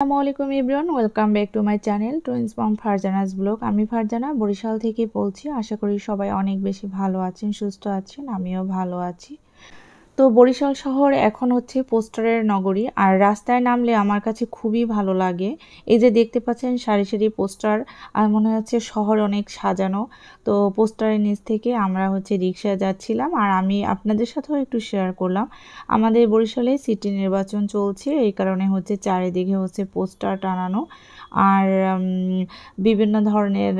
আসসালামু আলাইকুম everyone, welcome back to my channel twins mom Farzana's blog. আমি ফারজানা বরিশাল থেকে বলছি। আশা করি সবাই অনেক বেশি ভালো আছেন, সুস্থ আছেন, আমিও ভালো আছি। তো বরিশাল শহর এখন হচ্ছে পোস্টারের নগরী, আর রাস্তায় নামলে আমার কাছে খুবই ভালো লাগে। এই যে দেখতে পাচ্ছেন সারি সারি পোস্টার, আর মনে হচ্ছে শহর অনেক সাজানো। তো পোস্টারের নিচ থেকে আমরা হচ্ছে রিক্সায় যাচ্ছিলাম, আর আমি আপনাদের সাথেও একটু শেয়ার করলাম। আমাদের বরিশালে সিটি নির্বাচন চলছে, এই কারণে হচ্ছে চারিদিকে হচ্ছে পোস্টার টানানো, আর বিভিন্ন ধরনের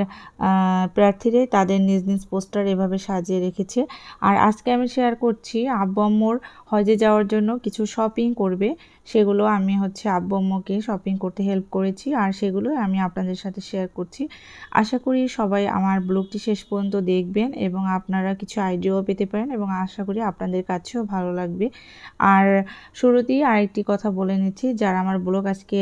প্রার্থীরাই তাদের নিজ নিজ পোস্টার এভাবে সাজিয়ে রেখেছে। আর আজকে আমি শেয়ার করছি আব্বু আম্মুর হজে যাওয়ার জন্য কিছু শপিং করবে, সেগুলো আমি হচ্ছে আব্বু আম্মুকে শপিং করতে হেল্প করেছি, আর সেগুলো আমি আপনাদের সাথে শেয়ার করছি। আশা করি সবাই আমার ব্লগটি শেষ পর্যন্ত দেখবেন এবং আপনারা কিছু আইডিয়াও পেতে পারেন, এবং আশা করি আপনাদের কাছেও ভালো লাগবে। আর শুরুতেই আরেকটি কথা বলে নিচ্ছি, যারা আমার ব্লগ আজকে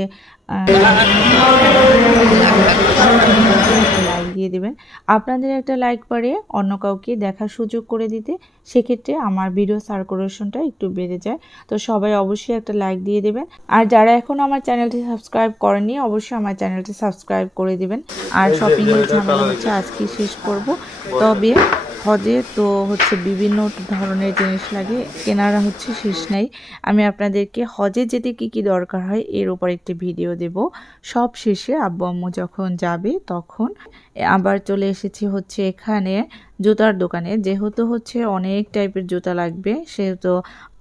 লাইক দিয়ে দেবেন। আপনাদের একটা লাইক পারে অন্য কাউকে দেখার সুযোগ করে দিতে, সেক্ষেত্রে আমার ভিডিও সার্কুলেশনটা একটু বেড়ে যায়। তো সবাই অবশ্যই একটা লাইক দিয়ে দেবেন, আর যারা এখন আমার চ্যানেলটি সাবস্ক্রাইব করেনি অবশ্যই আমার চ্যানেলটি সাবস্ক্রাইব করে দিবেন। আর শপিংয়ের ঝামেলা হচ্ছে আজকে শেষ করব। তবে হজে তো হচ্ছে বিভিন্ন ধরনের জিনিস লাগে, কেনারা হচ্ছে শেষ নাই। আমি আপনাদেরকে হজে যেতে কি কি দরকার হয় এর উপর একটি ভিডিও দেব। সব শেষে আব্বু আম্মু যখন যাবে তখন। আবার চলে এসেছি হচ্ছে এখানে জুতার দোকানে, যেহেতু হচ্ছে অনেক টাইপের জুতা লাগবে, সেহেতু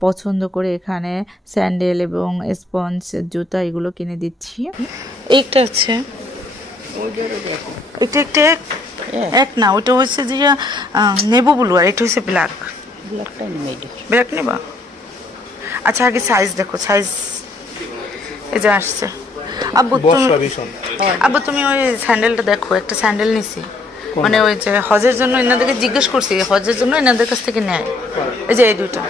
পছন্দ করে এখানে স্যান্ডেল এবং স্পঞ্জ জুতা এগুলো কিনে দিচ্ছি। এইটা আছে, এটা একটা এক না, ওইটা হচ্ছে যে নেবু ব্লু, আর এটা হচ্ছে ব্ল্যাক। ব্ল্যাক নেবা? আচ্ছা আগে সাইজ দেখো, সাইজ এই যে আসছে। আব্বু তুমি ওই স্যান্ডেলটা দেখো, একটা স্যান্ডেল নিছি, মানে ওই যে হজের জন্য এনাদেরকে জিজ্ঞেস করছি, হজের জন্য এনাদের কাছ থেকে নেয়। এই যে এই দুইটা,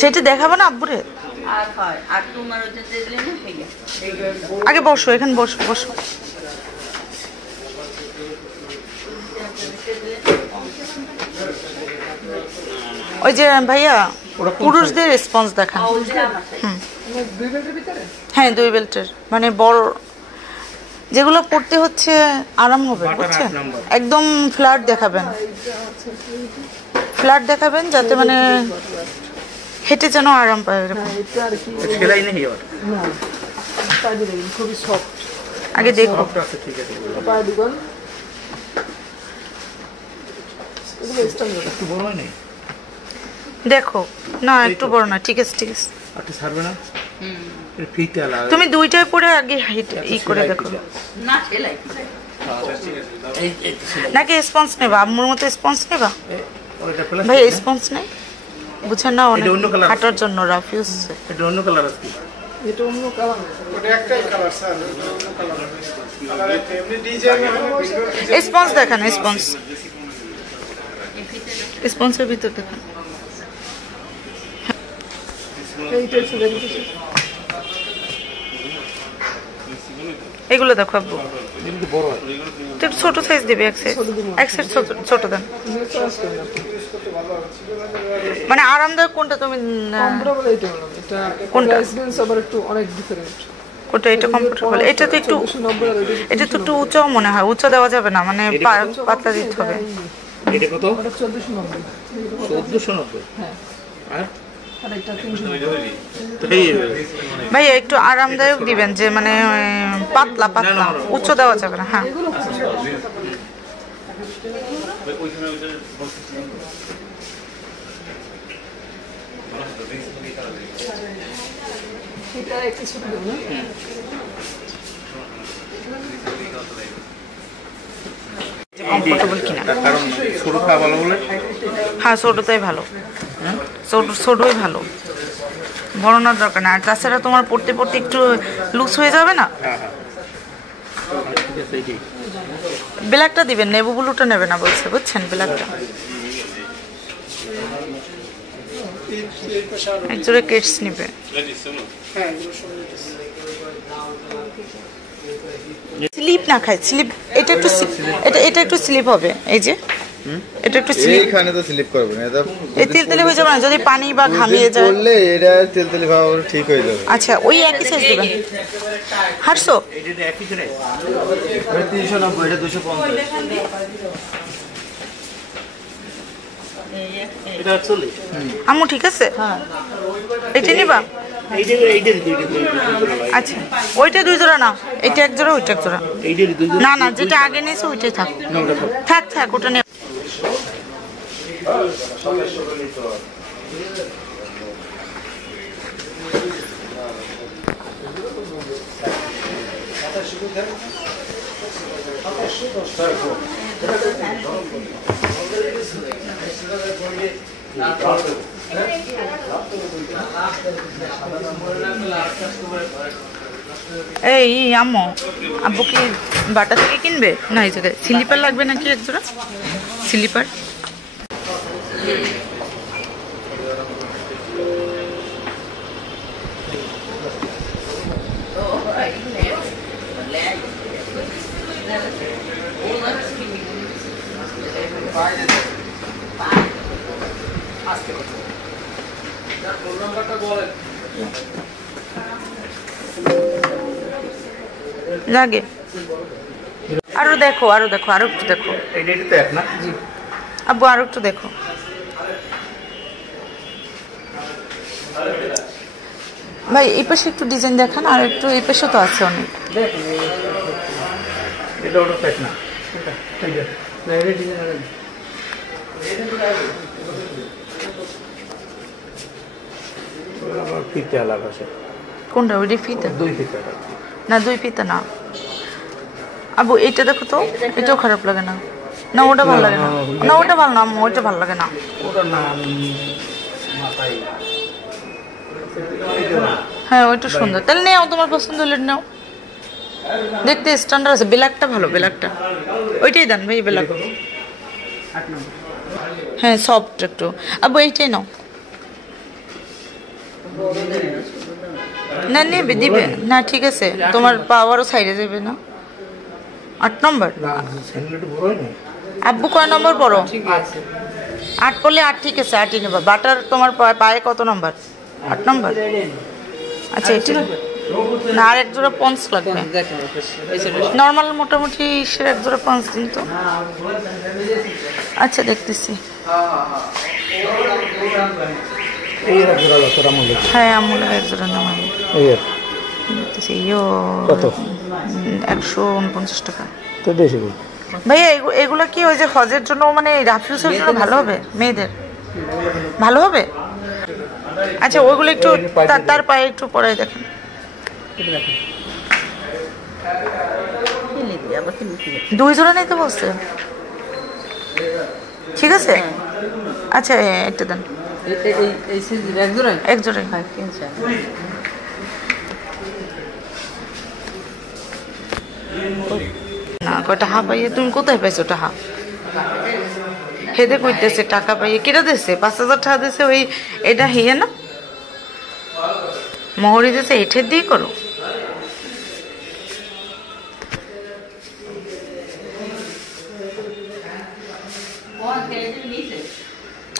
সেটা দেখাবো না আব্বুরে? আগে বসো, এখানে বসো বসো। ওই যে ভাইয়া পুরুষদের রেসপন্স দেখান। হ্যাঁ 2 বেল্টের, মানে বড় যেগুলো পড়তে হচ্ছে আরাম হবে, বুঝছেন? একদম ফ্ল্যাট দেখাবেন, ফ্ল্যাট দেখাবেন যাতে মানে হেঁটে যেন আরাম পায়। আগে দেখো, দেখো না একটু বড় না, ঠিক আছে ঠিক আছে। তুমি দুইটাই পরে আগে ই করে দেখো, নাকি স্পঞ্জ নেবা? আম্মুর মতো স্পঞ্জ নেবা? ভাই স্পঞ্জ নেই, বুঝছেন না, অনেক হাঁটার জন্য রাফ ইউজ। এটা অন্য কালার আছে, এটা অন্য কালার, ওটা একটাই কালার স্যার, অন্য কালার এমনি ডিজাইন হবে। স্পঞ্জ দেখান, স্পঞ্জ, স্পঞ্জের ভিতর দেখান। এগুলো দেখো আব্বু, ছোট সাইজ দিবে, এক সাইজ ছোট দেন। মানে আরামদায়ক কোনটা তুমি? কোনটা? কোনটা? এটা কমফোর্টেবল, এটা তো একটু, এটা তো একটু উঁচু মনে হয়, উঁচু দেওয়া যাবে না, মানে পাতলা দিতে হবে। এটা কত? 1490। হ্যাঁ ভাই একটু আরামদায়ক দিবেন, যে মানে পাতলা পাতলা, উচ্চ দেওয়া যাবে না। হ্যাঁ কমফোর্টেবল কিনা? হ্যাঁ ছোটটাই ভালো, ছোটই ভালো, বড় না দরকার না। আর তাছাড়া তোমার পড়তে পড়তে একটু লুজ হয়ে যাবে না। ব্ল্যাকটা দিবেন, নেবু ব্লুটা নেবে না বলছে, বুঝছেন? ব্ল্যাকটা একজোড়ে কিডস নিবে। স্লিপ না খায়, স্লিপ এটা একটু, এটা একটু স্লিপ হবে। এই যে এটা একটু স্লিপ এইখানে তো স্লিপ করবে না, এটা এই তেলতেলে হয়ে যাবে না যদি পানি বা ঘামিয়ে যায় বললে এটা তেলতেলে ভাব ঠিক হয়ে যাবে। আচ্ছা ওই একই সাইজ দিবেন। হারছো এটা একই সাইজ 390 এটা 250 এটা 40 আম্মু ঠিক আছে হ্যাঁ এটা নিবা এইটা আচ্ছা ওইটা 2 জোড়া না এটা এক জোড়া ওইটা এক জোড়া না না যেটা আগে নিয়েছে ওইটাই থাক থাক থাক ওটা নিয়ে এই আম্মু আব্বু কি বাটা থেকে কিনবে না এই জায়গায় স্লিপার লাগবে নাকি এক জোড়া স্লিপার লাগে আরো দেখো আরো একটু দেখো এইটা তো এক না জি আব্বু আরো একটু দেখো ভাই এই পাশে একটু ডিজাইন দেখান আর একটু এই পাশে তো আছে অনেক এটা ওটা প্যাক না এটা না এটা ডিজাইন আলাদা আমার ফিতে আলাদা আছে কোনটা ওইটা ফিতা দুই ফিতে না দুই ফিতা না আবু এটা দেখো তো এটাও খারাপ লাগে না না ওটা ভালো লাগে না না ওটা ভালো না আম্মু ওটা ভালো লাগে না ওটা না মাথায় হ্যাঁ ওইটা সুন্দর তাহলে নেও তোমার পছন্দ হলে নাও দেখতে স্ট্যান্ডার্ড আছে ব্ল্যাকটা ভালো ব্ল্যাকটা ওইটাই দেন ভাই ব্ল্যাক হ্যাঁ সফট একটু আবু এইটাই নাও না নেবে দিবে না ঠিক আছে তোমার পাওয়ারও সাইডে যাবে না 8 নম্বর আব্বু কয় নম্বর পড়ো 8 পড়লে 8 ঠিক আছে 8ই নেবা বাটার তোমার পায়ে কত নম্বর 8 নম্বর আচ্ছা এটা না আর এক জোড়া পঞ্চ লাগবে নর্মাল মোটামুটি এক জোড়া পঞ্চ দিন তো আচ্ছা দেখতেছি হ্যাঁ আমুলের এক জোড়া নামাই দেখতেছি কত 149 টাকা তো বেশি ভাইয়া এগুলো কি ওই যে হজের জন্য মানে রাফিউজের জন্য ভালো হবে মেয়েদের ভালো হবে আচ্ছা ওইগুলো একটু তার পায়ে একটু পরে দেখেন দুই জোড়া নিতে বলছে ঠিক আছে আচ্ছা এটা দেন এক জোড়াই না কয়টা হা পাইয়ে তুমি কোথায় পাইছো টাকা হেদে কইতেছে টাকা পাইয়ে কেটে দিছে 5,000 টাকা দিছে ওই এটা হিয়ে না মোহরি দিছে এঠের দিয়ে করো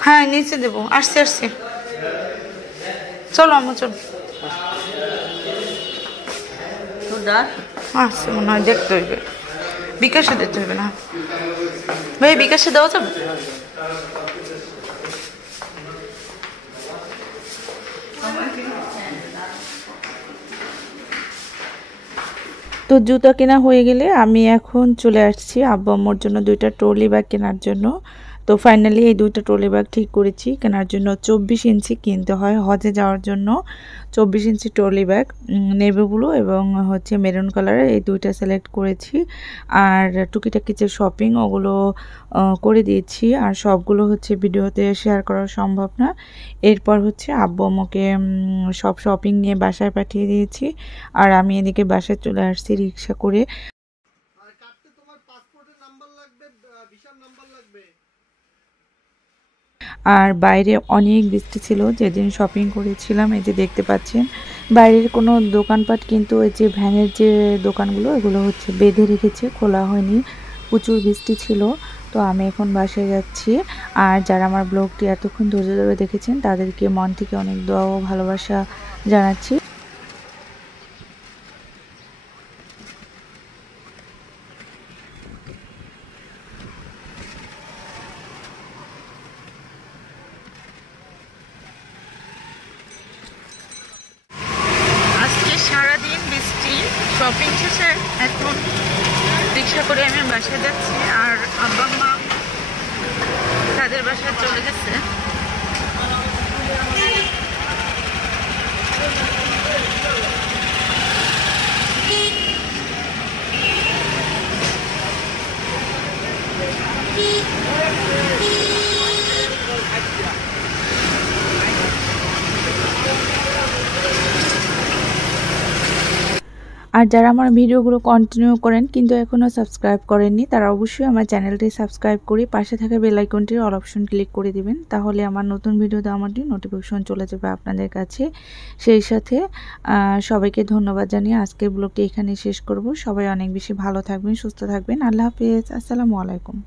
হ্যাঁ নিচে দেবো আসছি চলো আমার চলো আচ্ছা মনে হয় দেখতে হইবে বিকাশে দিতে হইবে না ভাই বিকাশে দেওয়া যাবে তো জুতা কেনা হয়ে গেলে আমি এখন চলে আসছি আব্বু আম্মুর জন্য 2টা ট্রলি ব্যাগ কেনার জন্য তো ফাইনালি এই 2টা ট্রলি ব্যাগ ঠিক করেছি কেনার জন্য 24 ইঞ্চি কিনতে হয় হজে যাওয়ার জন্য 24 ইঞ্চি ট্রলি ব্যাগ নেভি ব্লু এবং হচ্ছে মেরুন কালারের এই 2টা সিলেক্ট করেছি আর টুকিটাকি যে শপিং ওগুলো করে দিয়েছি আর সবগুলো হচ্ছে ভিডিওতে শেয়ার করা সম্ভব না এরপর হচ্ছে আব্বু আম্মুকে সব শপিং নিয়ে বাসায় পাঠিয়ে দিয়েছি আর আমি এদিকে বাসায় চলে আসছি রিক্সা করে আর কাটতে তোমার পাসপোর্টের নাম্বার লাগবে ভিসার নাম্বার লাগবে আর বাইরে অনেক বৃষ্টি ছিল যেদিন শপিং করেছিলাম এই যে দেখতে পাচ্ছেন বাইরের কোনো দোকানপাট কিন্তু এই যে ভ্যানের যে দোকানগুলো এগুলো হচ্ছে বেঁধে রেখেছে খোলা হয়নি প্রচুর বৃষ্টি ছিল তো আমি এখন বাসায় যাচ্ছি। আর যারা আমার ব্লগটি এতক্ষণ ধৈর্য ধরে দেখেছেন তাদেরকে মন থেকে অনেক দোয়া ও ভালোবাসা জানাচ্ছি। আজকে সারাদিন বৃষ্টি, শপিং শেষে এখন রিক্সা করে আমি বাসায় যাচ্ছি। আর আব্বা মা তাদের বাসায় চলে গেছে। আর যারা আমার ভিডিওগুলো কন্টিনিউ করেন কিন্তু এখনও সাবস্ক্রাইব করেননি তারা অবশ্যই আমার চ্যানেলটি সাবস্ক্রাইব করে পাশে থাকা বেল আইকনটির অল অপশন ক্লিক করে দিবেন। তাহলে আমার নতুন ভিডিও দেওয়ার নোটিফিকেশন চলে যাবে আপনাদের কাছে। সেই সাথে সবাইকে ধন্যবাদ জানিয়ে আজকের ব্লগটি এখানে শেষ করব। সবাই অনেক বেশি ভালো থাকবেন, সুস্থ থাকবেন। আল্লাহ হাফেজ। আসসালামু আলাইকুম।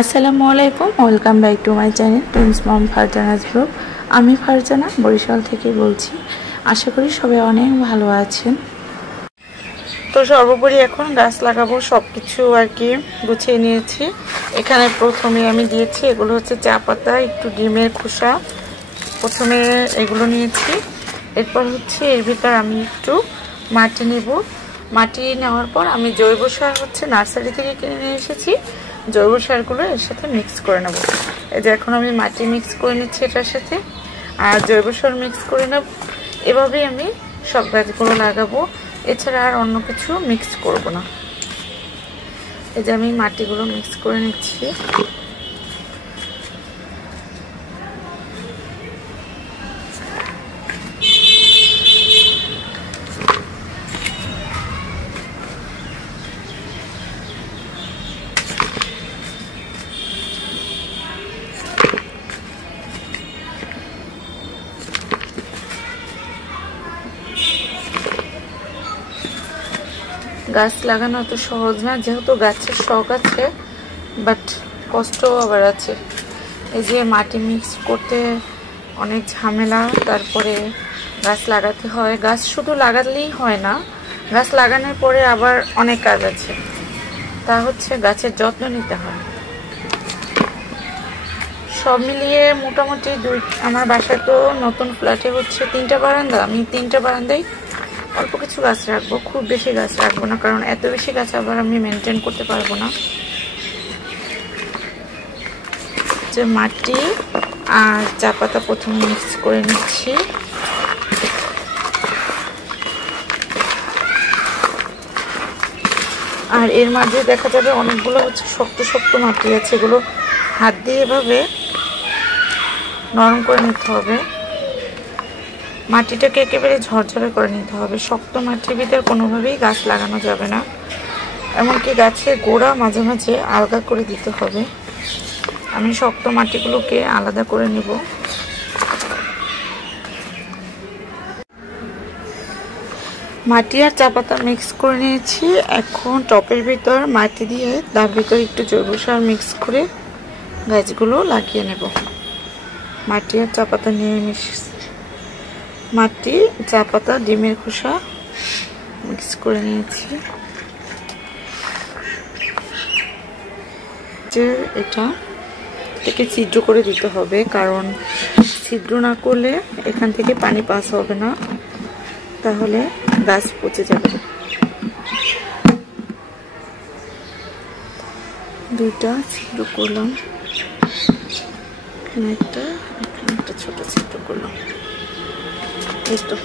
আসসালামু আলাইকুম, welcome back to my channel twins mom Farzana's blog. আমি ফারজানা বরিশাল থেকে বলছি। আশা করি সবাই অনেক ভালো আছেন। তো সর্বোপরি এখন গাছ লাগাবো সব কিছু আর কি গুছিয়ে নিয়েছি। এখানে প্রথমে আমি দিয়েছি এগুলো হচ্ছে চা পাতা, একটু ডিমের খোসা, প্রথমে এগুলো নিয়েছি। এরপর হচ্ছে এর ভিতর আমি একটু মাটি নেব। মাটি নেওয়ার পর আমি জৈব সার হচ্ছে নার্সারি থেকে কিনে নিয়ে এসেছি। জৈব সারগুলো এর সাথে মিক্স করে নেব। এই যে এখন আমি মাটি মিক্স করে নিচ্ছি এটার সাথে, আর জৈব সার মিক্স করে নেব। এভাবেই আমি সব গাছগুলো লাগাবো, এছাড়া আর অন্য কিছু মিক্স করব না। এই যে আমি মাটিগুলো মিক্স করে নিচ্ছি। গাছ লাগানো এত সহজ না, যেহেতু গাছের শখ আছে বাট কষ্টও আবার আছে। এই যে মাটি মিক্স করতে অনেক ঝামেলা, তারপরে গাছ লাগাতে হয়। গাছ শুধু লাগালেই হয় না, গাছ লাগানোর পরে আবার অনেক কাজ আছে, তা হচ্ছে গাছের যত্ন নিতে হয়। সব মিলিয়ে মোটামুটি আমার বাসায় তো নতুন ফ্ল্যাটে হচ্ছে 3টা বারান্দা। আমি 3টা বারান্দায় অল্প কিছু গাছ রাখবো, খুব বেশি গাছ রাখবো না, কারণ এত বেশি গাছ আবার আমি মেনটেন করতে পারবো না। যে মাটি আর চা পাতা প্রথমে মিক্স করে নিচ্ছি। আর এর মাঝে দেখা যাবে অনেকগুলো হচ্ছে শক্ত শক্ত মাটি আছে, এগুলো হাত দিয়ে এভাবে নরম করে নিতে হবে। মাটিটাকে একেবারে ঝরঝরে করে নিতে হবে। শক্ত মাটির ভিতরে কোনোভাবেই গাছ লাগানো যাবে না, এমনকি গাছের গোড়া মাঝে মাঝে আলগা করে দিতে হবে। আমি শক্ত মাটিগুলোকে আলাদা করে নিব। মাটি আর চা পাতা মিক্স করে নিয়েছি। এখন টপের ভিতর মাটি দিয়ে তার ভিতর একটু জৈব সার মিক্স করে গাছগুলো লাগিয়ে নেব। মাটি আর চা পাতা নিয়ে মাটি, চা পাতা, ডিমের খোসা মিক্স করে নিয়েছি। যে এটাকে ছিদ্র করে দিতে হবে, কারণ ছিদ্র না করলে এখান থেকে পানি পাস হবে না, তাহলে গাছ পচে যাবে। 2টা ছিদ্র করলাম, এখানে একটা ছোট ছিদ্র করলাম। এই তো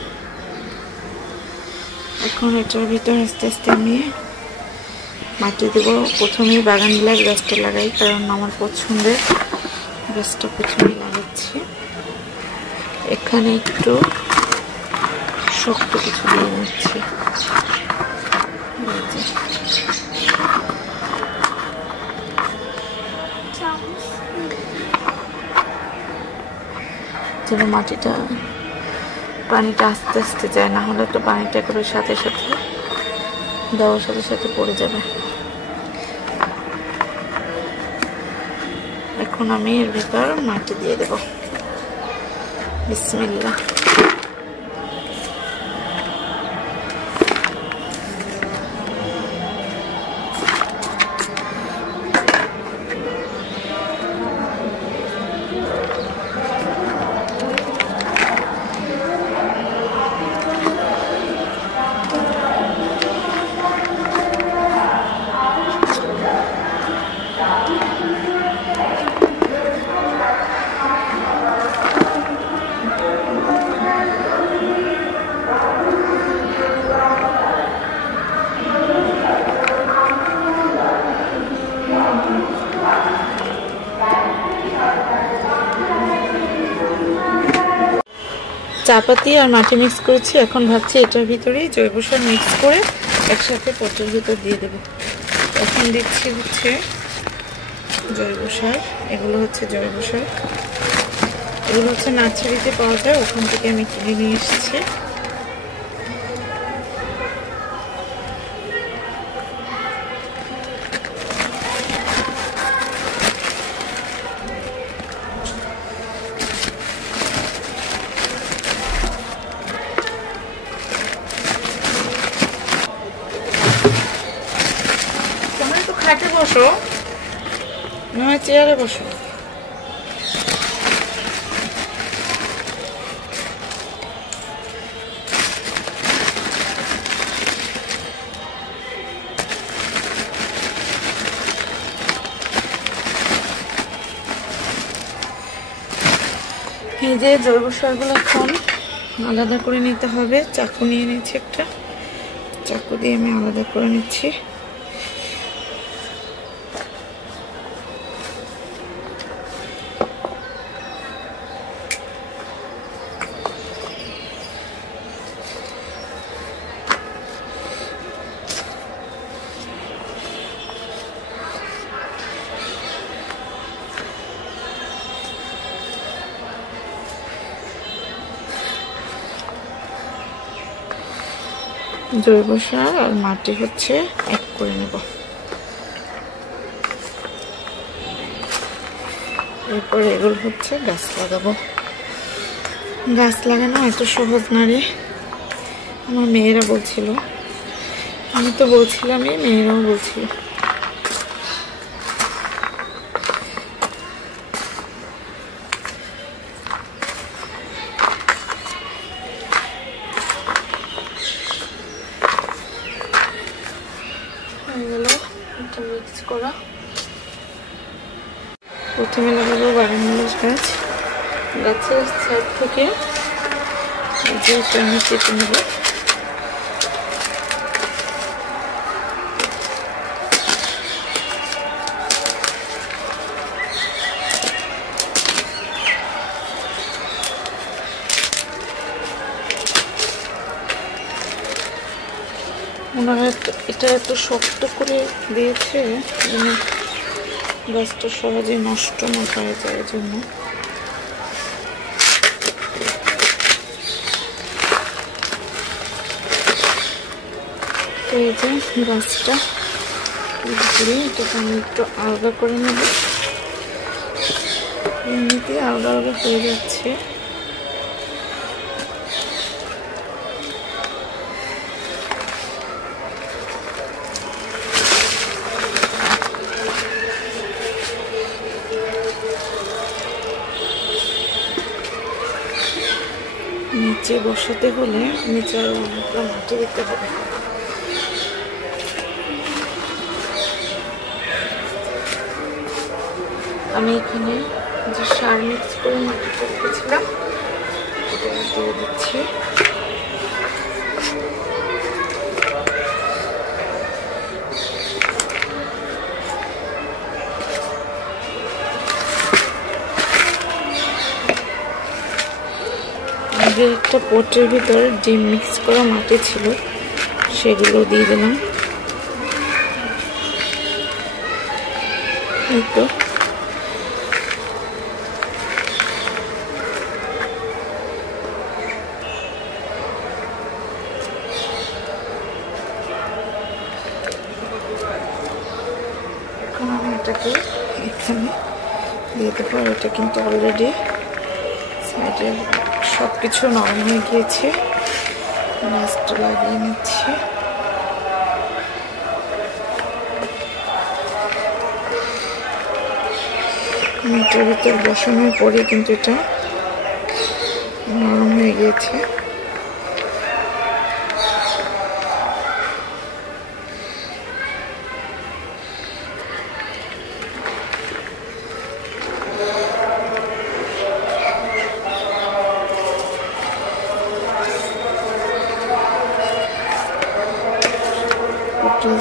এখন এটার ভিতর আস্তে আস্তে আমি মাটি দেবো। প্রথমেই বাগান বিলাস গাছটা লাগাই, কারণ আমার পছন্দের গাছটা প্রথমে লাগাচ্ছি। এখানে একটু শক্ত কিছু দিয়ে নিচ্ছি, যেন মাটিটা পানিটা আস্তে আস্তে যায়, না হলে তো পানিটা করে সাথে সাথে দেওয়ার সাথে সাথে পড়ে যাবে। এখন আমি এর ভিতর মাটি দিয়ে দেব। বিসমিল্লাহ। চাপাতি আর মাটি মিক্স করেছি, এখন ভাবছি এটার ভিতরেই জৈব সার মিক্স করে একসাথে পটের ভিতর দিয়ে দেব। এখন দিচ্ছি হচ্ছে জৈব সার, এগুলো হচ্ছে জৈব সার, এগুলো হচ্ছে নার্সারিতে পাওয়া যায়, ওখান থেকে আমি কিনে নিয়ে এসেছি। খাটে বসো, নয় চেয়ারে বসো। এই যে জৈব সারগুলো এখন আলাদা করে নিতে হবে। চাকু নিয়ে নিচ্ছি, একটা চাকু দিয়ে আমি আলাদা করে নিচ্ছি। জৈব সার আর মাটি হচ্ছে এক করে নেব। এরপর এগুলো হচ্ছে গাছ লাগাবো। গাছ লাগানো এত সহজ না রে, আমার মেয়েরা বলছিল, আমি তো বলছিলামই, মেয়েরাও বলছিল। মিক্স করা। প্রথমে লাগাবো বারামুলাস গাছ, গাছের সাইড থেকে আমি কেটে নেব। ওনারা এটা এত শক্ত করে দিয়েছে যেন গাছটা সহজে নষ্ট না হয়ে যায়, জন্য তো এই যে গাছটা এটাকে আমি একটু আলগা করে নেব। এমনিতে আলগা আলগা হয়ে যাচ্ছে। নিচে বসাতে হলে নিচে আরো অনেকটা মাটি দিতে হবে। আমি এখানে যে সার মিক্স করে মাটিটা রেখেছিলাম ওটা দিয়ে দিচ্ছি। আগে একটা পটের ভিতর ডিম মিক্স করা মাটি ছিল, সেগুলো দিয়ে দিলাম। এই তো এখন আমি এটাকে এখানে দিয়ে দেবো। এটা কিন্তু অলরেডি সাইডে সব কিছু নরম হয়ে গিয়েছে। গ্যাসটা লাগিয়ে নিচ্ছি। মিটার ভিতর বসানোর পরে কিন্তু এটা নরম হয়ে গিয়েছে।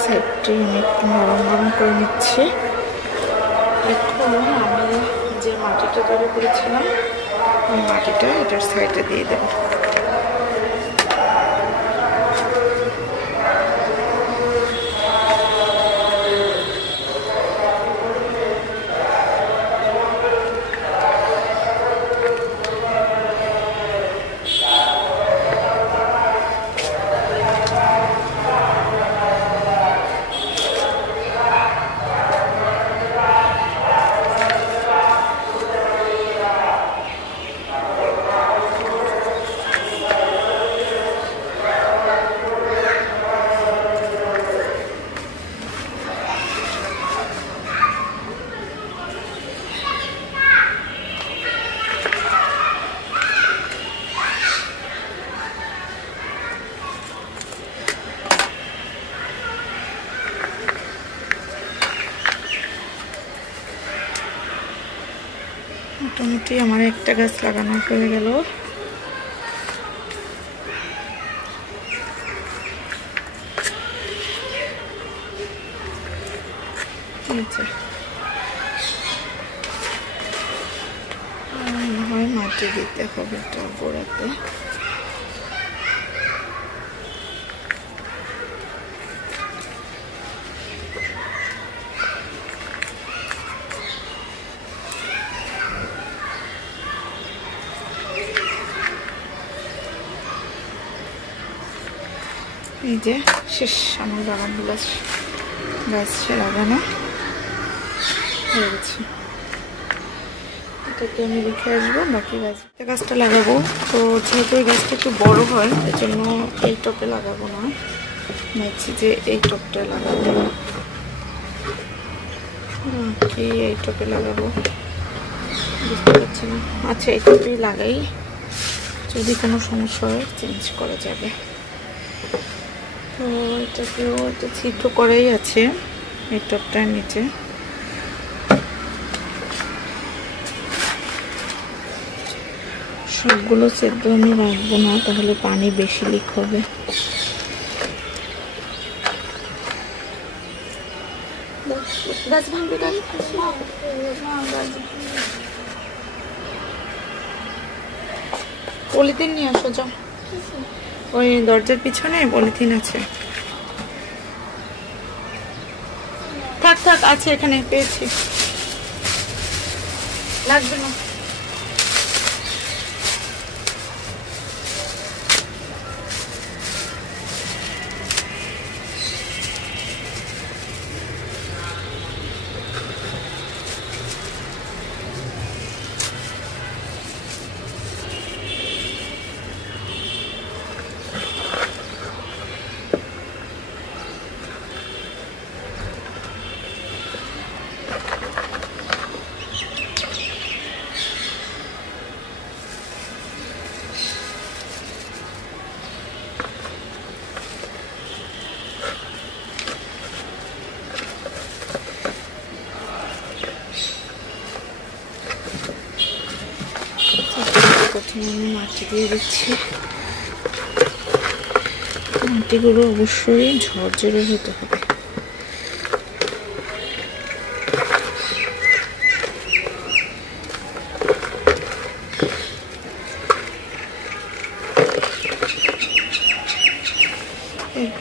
সাইডটি আমি একটু নরম নরম করে নিচ্ছি। এখন আমি যে মাটিটা তৈরি করেছিলাম ওই মাটিটা এটার সাইডে দিয়ে দেব। মোটামুটি আমার একটা গাছ লাগানো হয়ে গেল। হয় মাটি দিতে হবে এটা গোড়াতে। এই যে শেষ আমার বাগান গাছ লাগানো হয়ে গেছে। এটাকে আমি রেখে আসবো, বাকি গাছটা লাগাবো। তো যেহেতু এই গাছটা একটু বড় হয় এজন্য এই টপে লাগাবো না, ভাবছি যে এই টপটা লাগাবো, কি এই টপে লাগাবো বুঝতে পারছি না। আচ্ছা এই টপেই লাগাই, যদি কোনো সমস্যা হয় চেঞ্জ করা যাবে। তো এটাকেও একটা ছিদ্র করেই আছে এই টপটার নিচে। সবগুলো সেদ্ধ আমি রাখবো না, তাহলে পানি বেশি লিক হবে। পলিথিন নিয়ে আসো, যাও ওই দরজার পিছনে পলিথিন আছে। থাক থাক আছে এখানে, পেয়েছি, লাগবে না। প্রথমে আমি মাটি দিয়ে দিচ্ছি। মাটিগুলো অবশ্যই ঝরঝরে হতে হবে।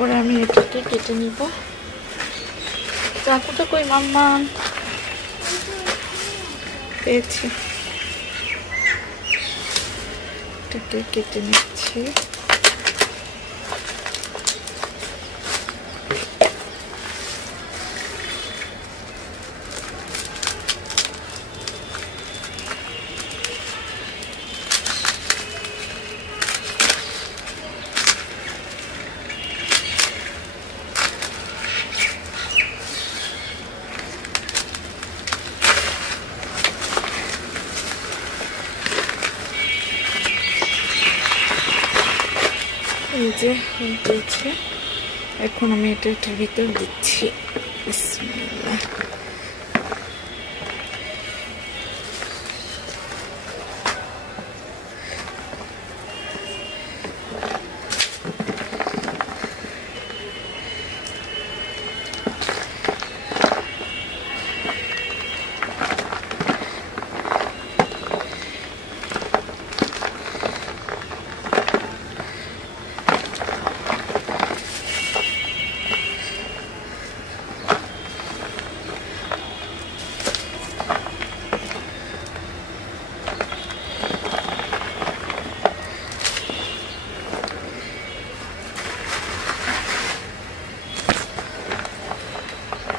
এরপরে আমি এটাকে কেটে নিব। চাকুটা কই মাম্মা? পেয়েছি, এটাকে কেটে নিচ্ছি। এই যে হয়েছে, এখন আমি এটার ভিতর দিচ্ছি। বিসমিল্লাহ।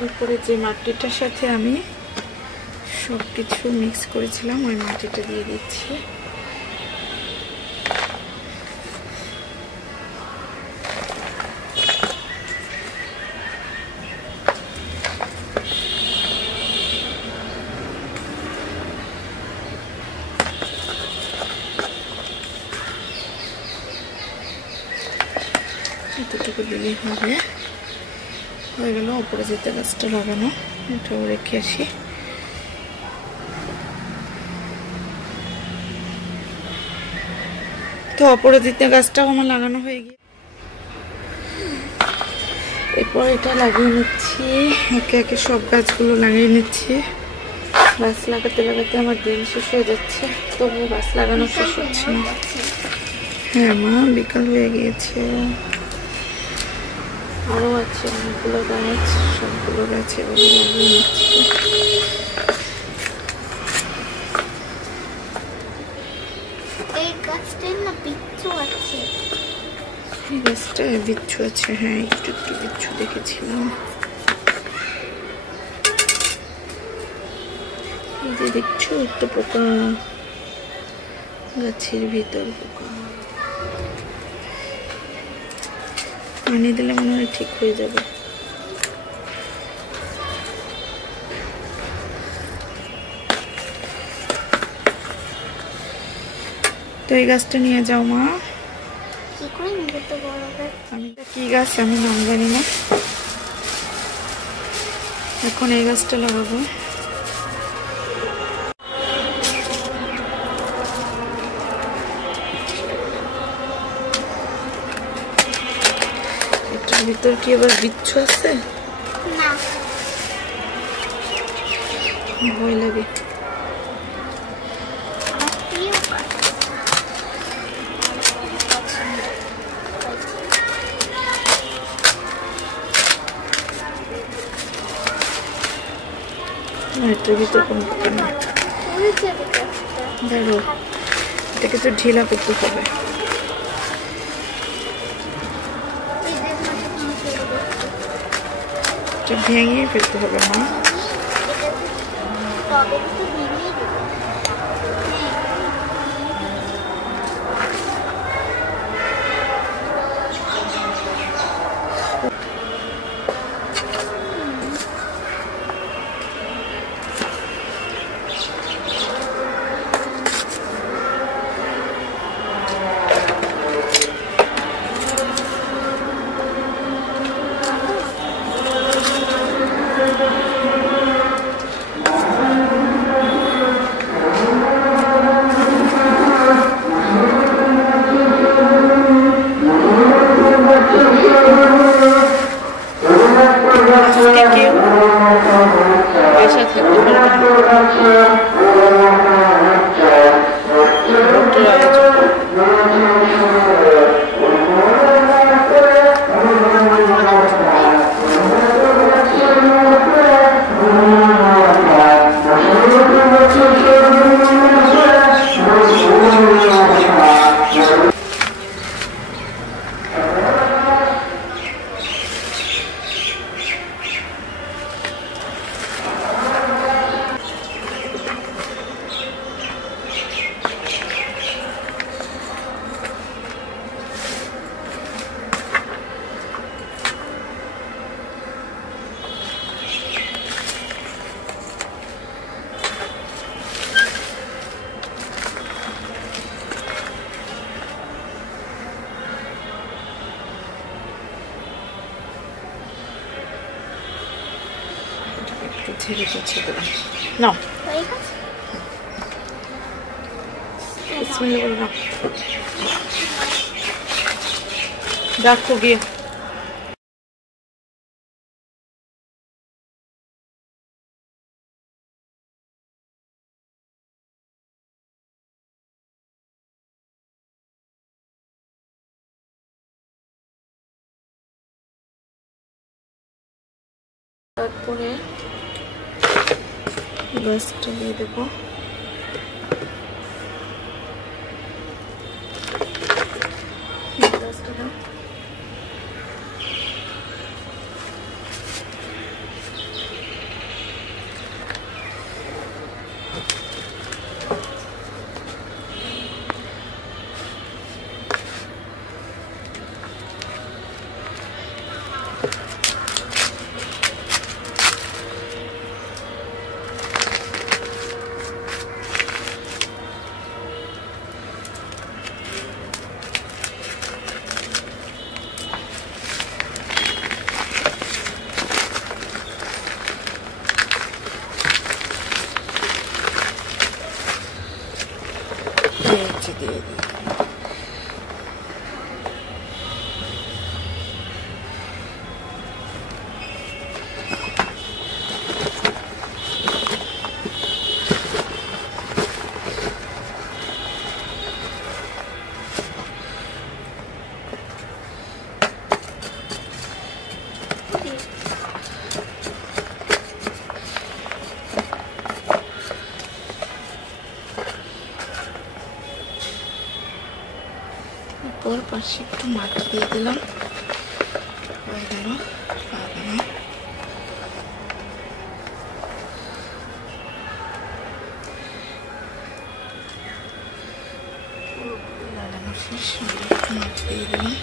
এরপরে যে মাটিটার সাথে আমি সব কিছু মিক্স করেছিলাম ওই মাটিটা দিয়ে দিচ্ছি। এতটুকু দিলেই হবে। হয়ে গেল অপরাজিতা গাছটা লাগানো। এটাও রেখে আসি। তো অপরাজিতা গাছটাও আমার লাগানো হয়ে গিয়ে, এরপর এটা লাগিয়ে নিচ্ছি। একে একে সব গাছগুলো লাগিয়ে নিচ্ছি। গাছ লাগাতে লাগাতে আমার দিন শেষ হয়ে যাচ্ছে, তবুও গাছ লাগানো শেষ হচ্ছে না। হ্যাঁ মা, বিকাল হয়ে গিয়েছে। আরও আছে অনেকগুলো গাছ, সবগুলো গাছ এভাবে লাগিয়ে নিচ্ছি। এই গাছটার না বিচ্ছু আছে। এই গাছটায় বিচ্ছু আছে, হ্যাঁ একটু একটু বিচ্ছু দেখেছিলাম। এই যে দেখছো একটা পোকা, গাছের ভিতর পোকা। পানি দিলে মনে হয় ঠিক হয়ে যাবে। তো এই গাছটা নিয়ে যাও মা। কি করে নিবে তো বড় গাছ? আমি কি গাছ আমি নাম জানি না। এখন এই গাছটা লাগাবো। এটার ভিতর কি আবার বিচ্ছু আছে? না, ভয় লাগে। আমার প্রিয় গাছ। এটার ভিতর কোনো পোকা নেই। উড়ে যাবে গাছটা। দেখো, এটাকে তো ঢিলা করতে হবে। এই যে মাঠে কোনো চলে যাচ্ছে। এটা ভেঙে ফেলতে হবে মা। টবে তো ভেঙেই দেবে। ছেড়ে দিলাম নাও হয়ে গেছে? বিসমিল্লাহ বলে নাও দেখো গিয়ে তারপরে গ্যাসটা দিয়ে দেবো গ্যাসটা দাও দিয়ে দিই এরপর পাশে একটু মাটি দিয়ে দিলাম হয়ে গেল লাগানো লাগানো শেষ একটু মাটি দিয়ে দিলাম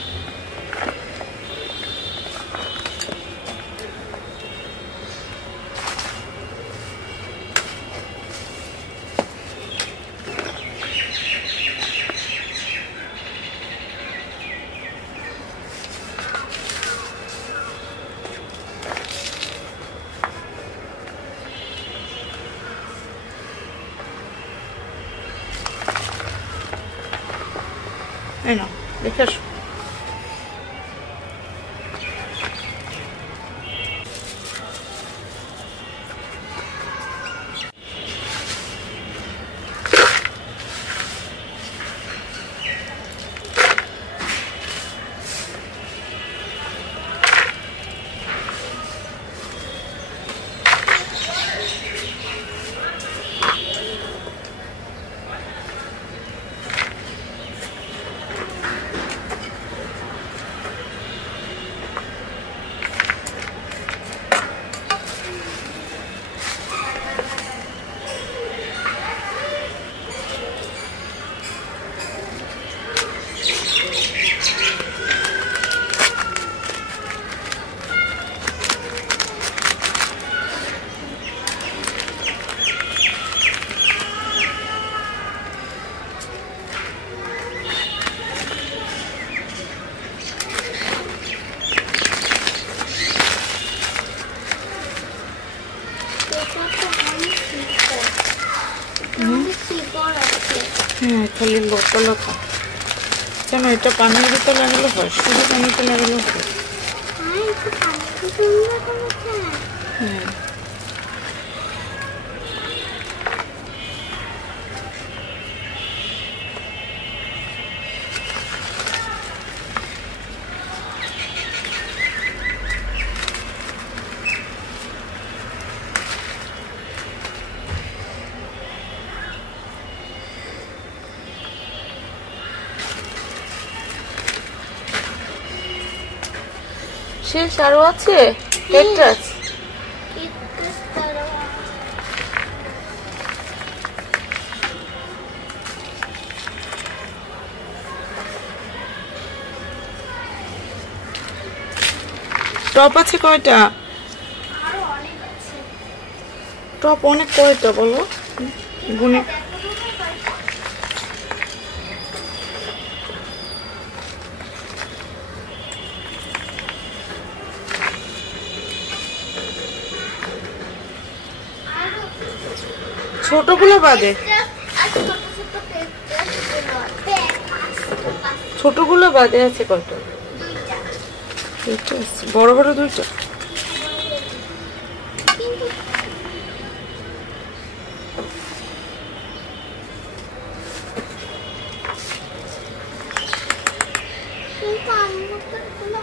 এই নাও দেখে আসো হ্যাঁ খালি লোটা লোটা কেন এটা পানির ভিতরে লাগালে হয় শুধু পানিতে লাগালে হয় হ্যাঁ শেষ আরো আছে কেকটাস টপ আছে কয়টা টপ অনেক কয়টা বলো গুনে ছোটগুলো বাদে, আর ছোট ছোট ক্যাকটাসগুলো আছে। ছোটগুলো বাদে আছে কত? দুইটা। দুইটা আছে, বড় বড় দুইটা। কিন্তু কিন্তু আমার তো এগুলো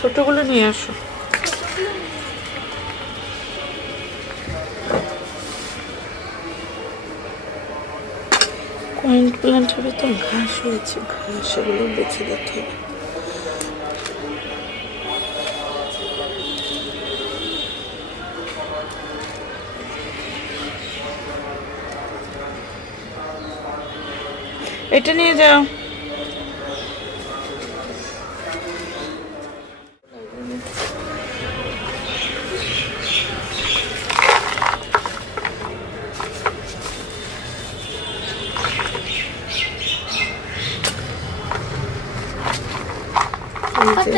ছোটগুলো নিয়ে আসো। কয়েন প্ল্যান্টের ভিতর ঘাস হয়েছে, ঘাস এগুলো বেছে দিতে হবে। এটা নিয়ে যাও।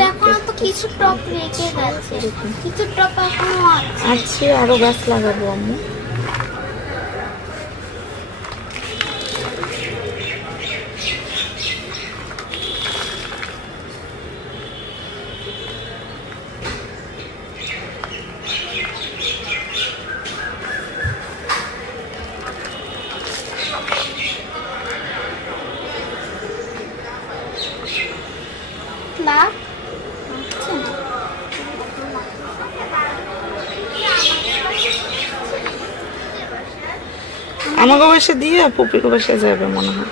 এখনো তো কিছু টপ রেখে গেছে, কিছু টপ এখনো আছে। আছে, আরো গাছ লাগাবো আম্মু। না আমাকে বাসে দিয়ে পুপিকে বাসে যাবে মনে হয়।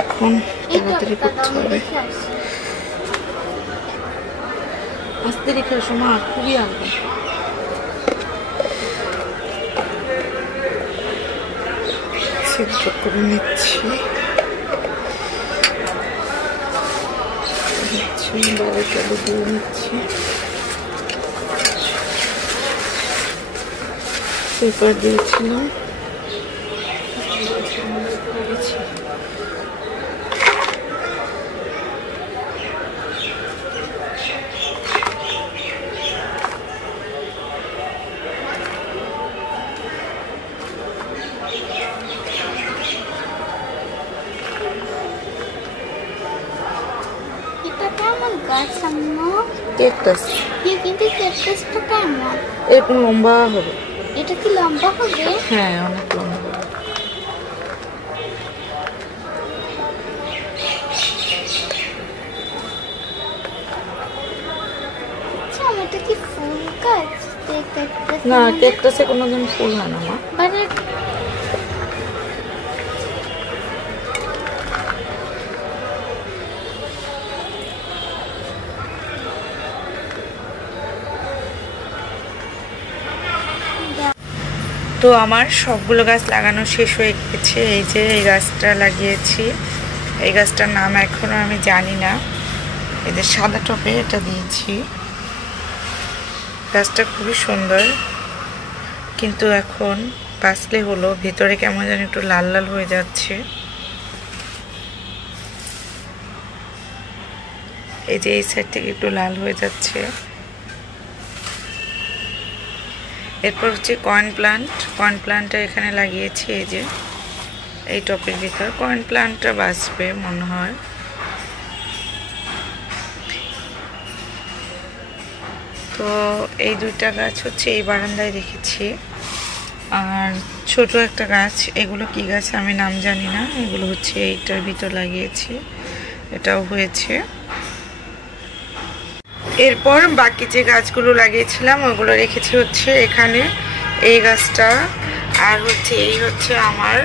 এখন তাড়াতাড়ি করতে হবে। আস্তে রেখে আসো মা, খুবই আনবে। ছিদ্র করে নিচ্ছি, বাড়িটা দিয়ে নিচ্ছি। পেপার দিয়েছিলাম, ক্যাকটাস। কিন্তু ক্যাকটাসটা কেমন? এরকম লম্বা হবে। এটা কি লম্বা হবে? হ্যাঁ, অনেক লম্বা হবে। আচ্ছা, এটা কি ফুল গাছ? না, ক্যাকটাসে কোনোদিন ফুল হয় না মা। মানে তো আমার সবগুলো গাছ লাগানো শেষ হয়ে গেছে। এই যে এই গাছটা লাগিয়েছি, এই গাছটার নাম এখনো আমি জানি না। এদের সাদা টবে এটা দিয়েছি। গাছটা খুবই সুন্দর, কিন্তু এখন বাঁচলে হলো, ভিতরে কেমন যেন একটু লাল লাল হয়ে যাচ্ছে। এই যে এই সাইড থেকে একটু লাল হয়ে যাচ্ছে। এরপর হচ্ছে কয়েন প্লান্টটা এখানে লাগিয়েছি। এই যে এই টপের ভিতর কয়েন প্লান্টটা বাঁচবে মনে হয়। তো এই দুইটা গাছ হচ্ছে এই বারান্দায় রেখেছি। আর ছোট একটা গাছ, এগুলো কি গাছ আমি নাম জানি না, এগুলো হচ্ছে এইটার ভিতর লাগিয়েছি, এটাও হয়েছে। এরপর বাকি যে গাছগুলো লাগিয়েছিলাম ওগুলো রেখেছি হচ্ছে এখানে, এই গাছটা। আর হচ্ছে এই হচ্ছে আমার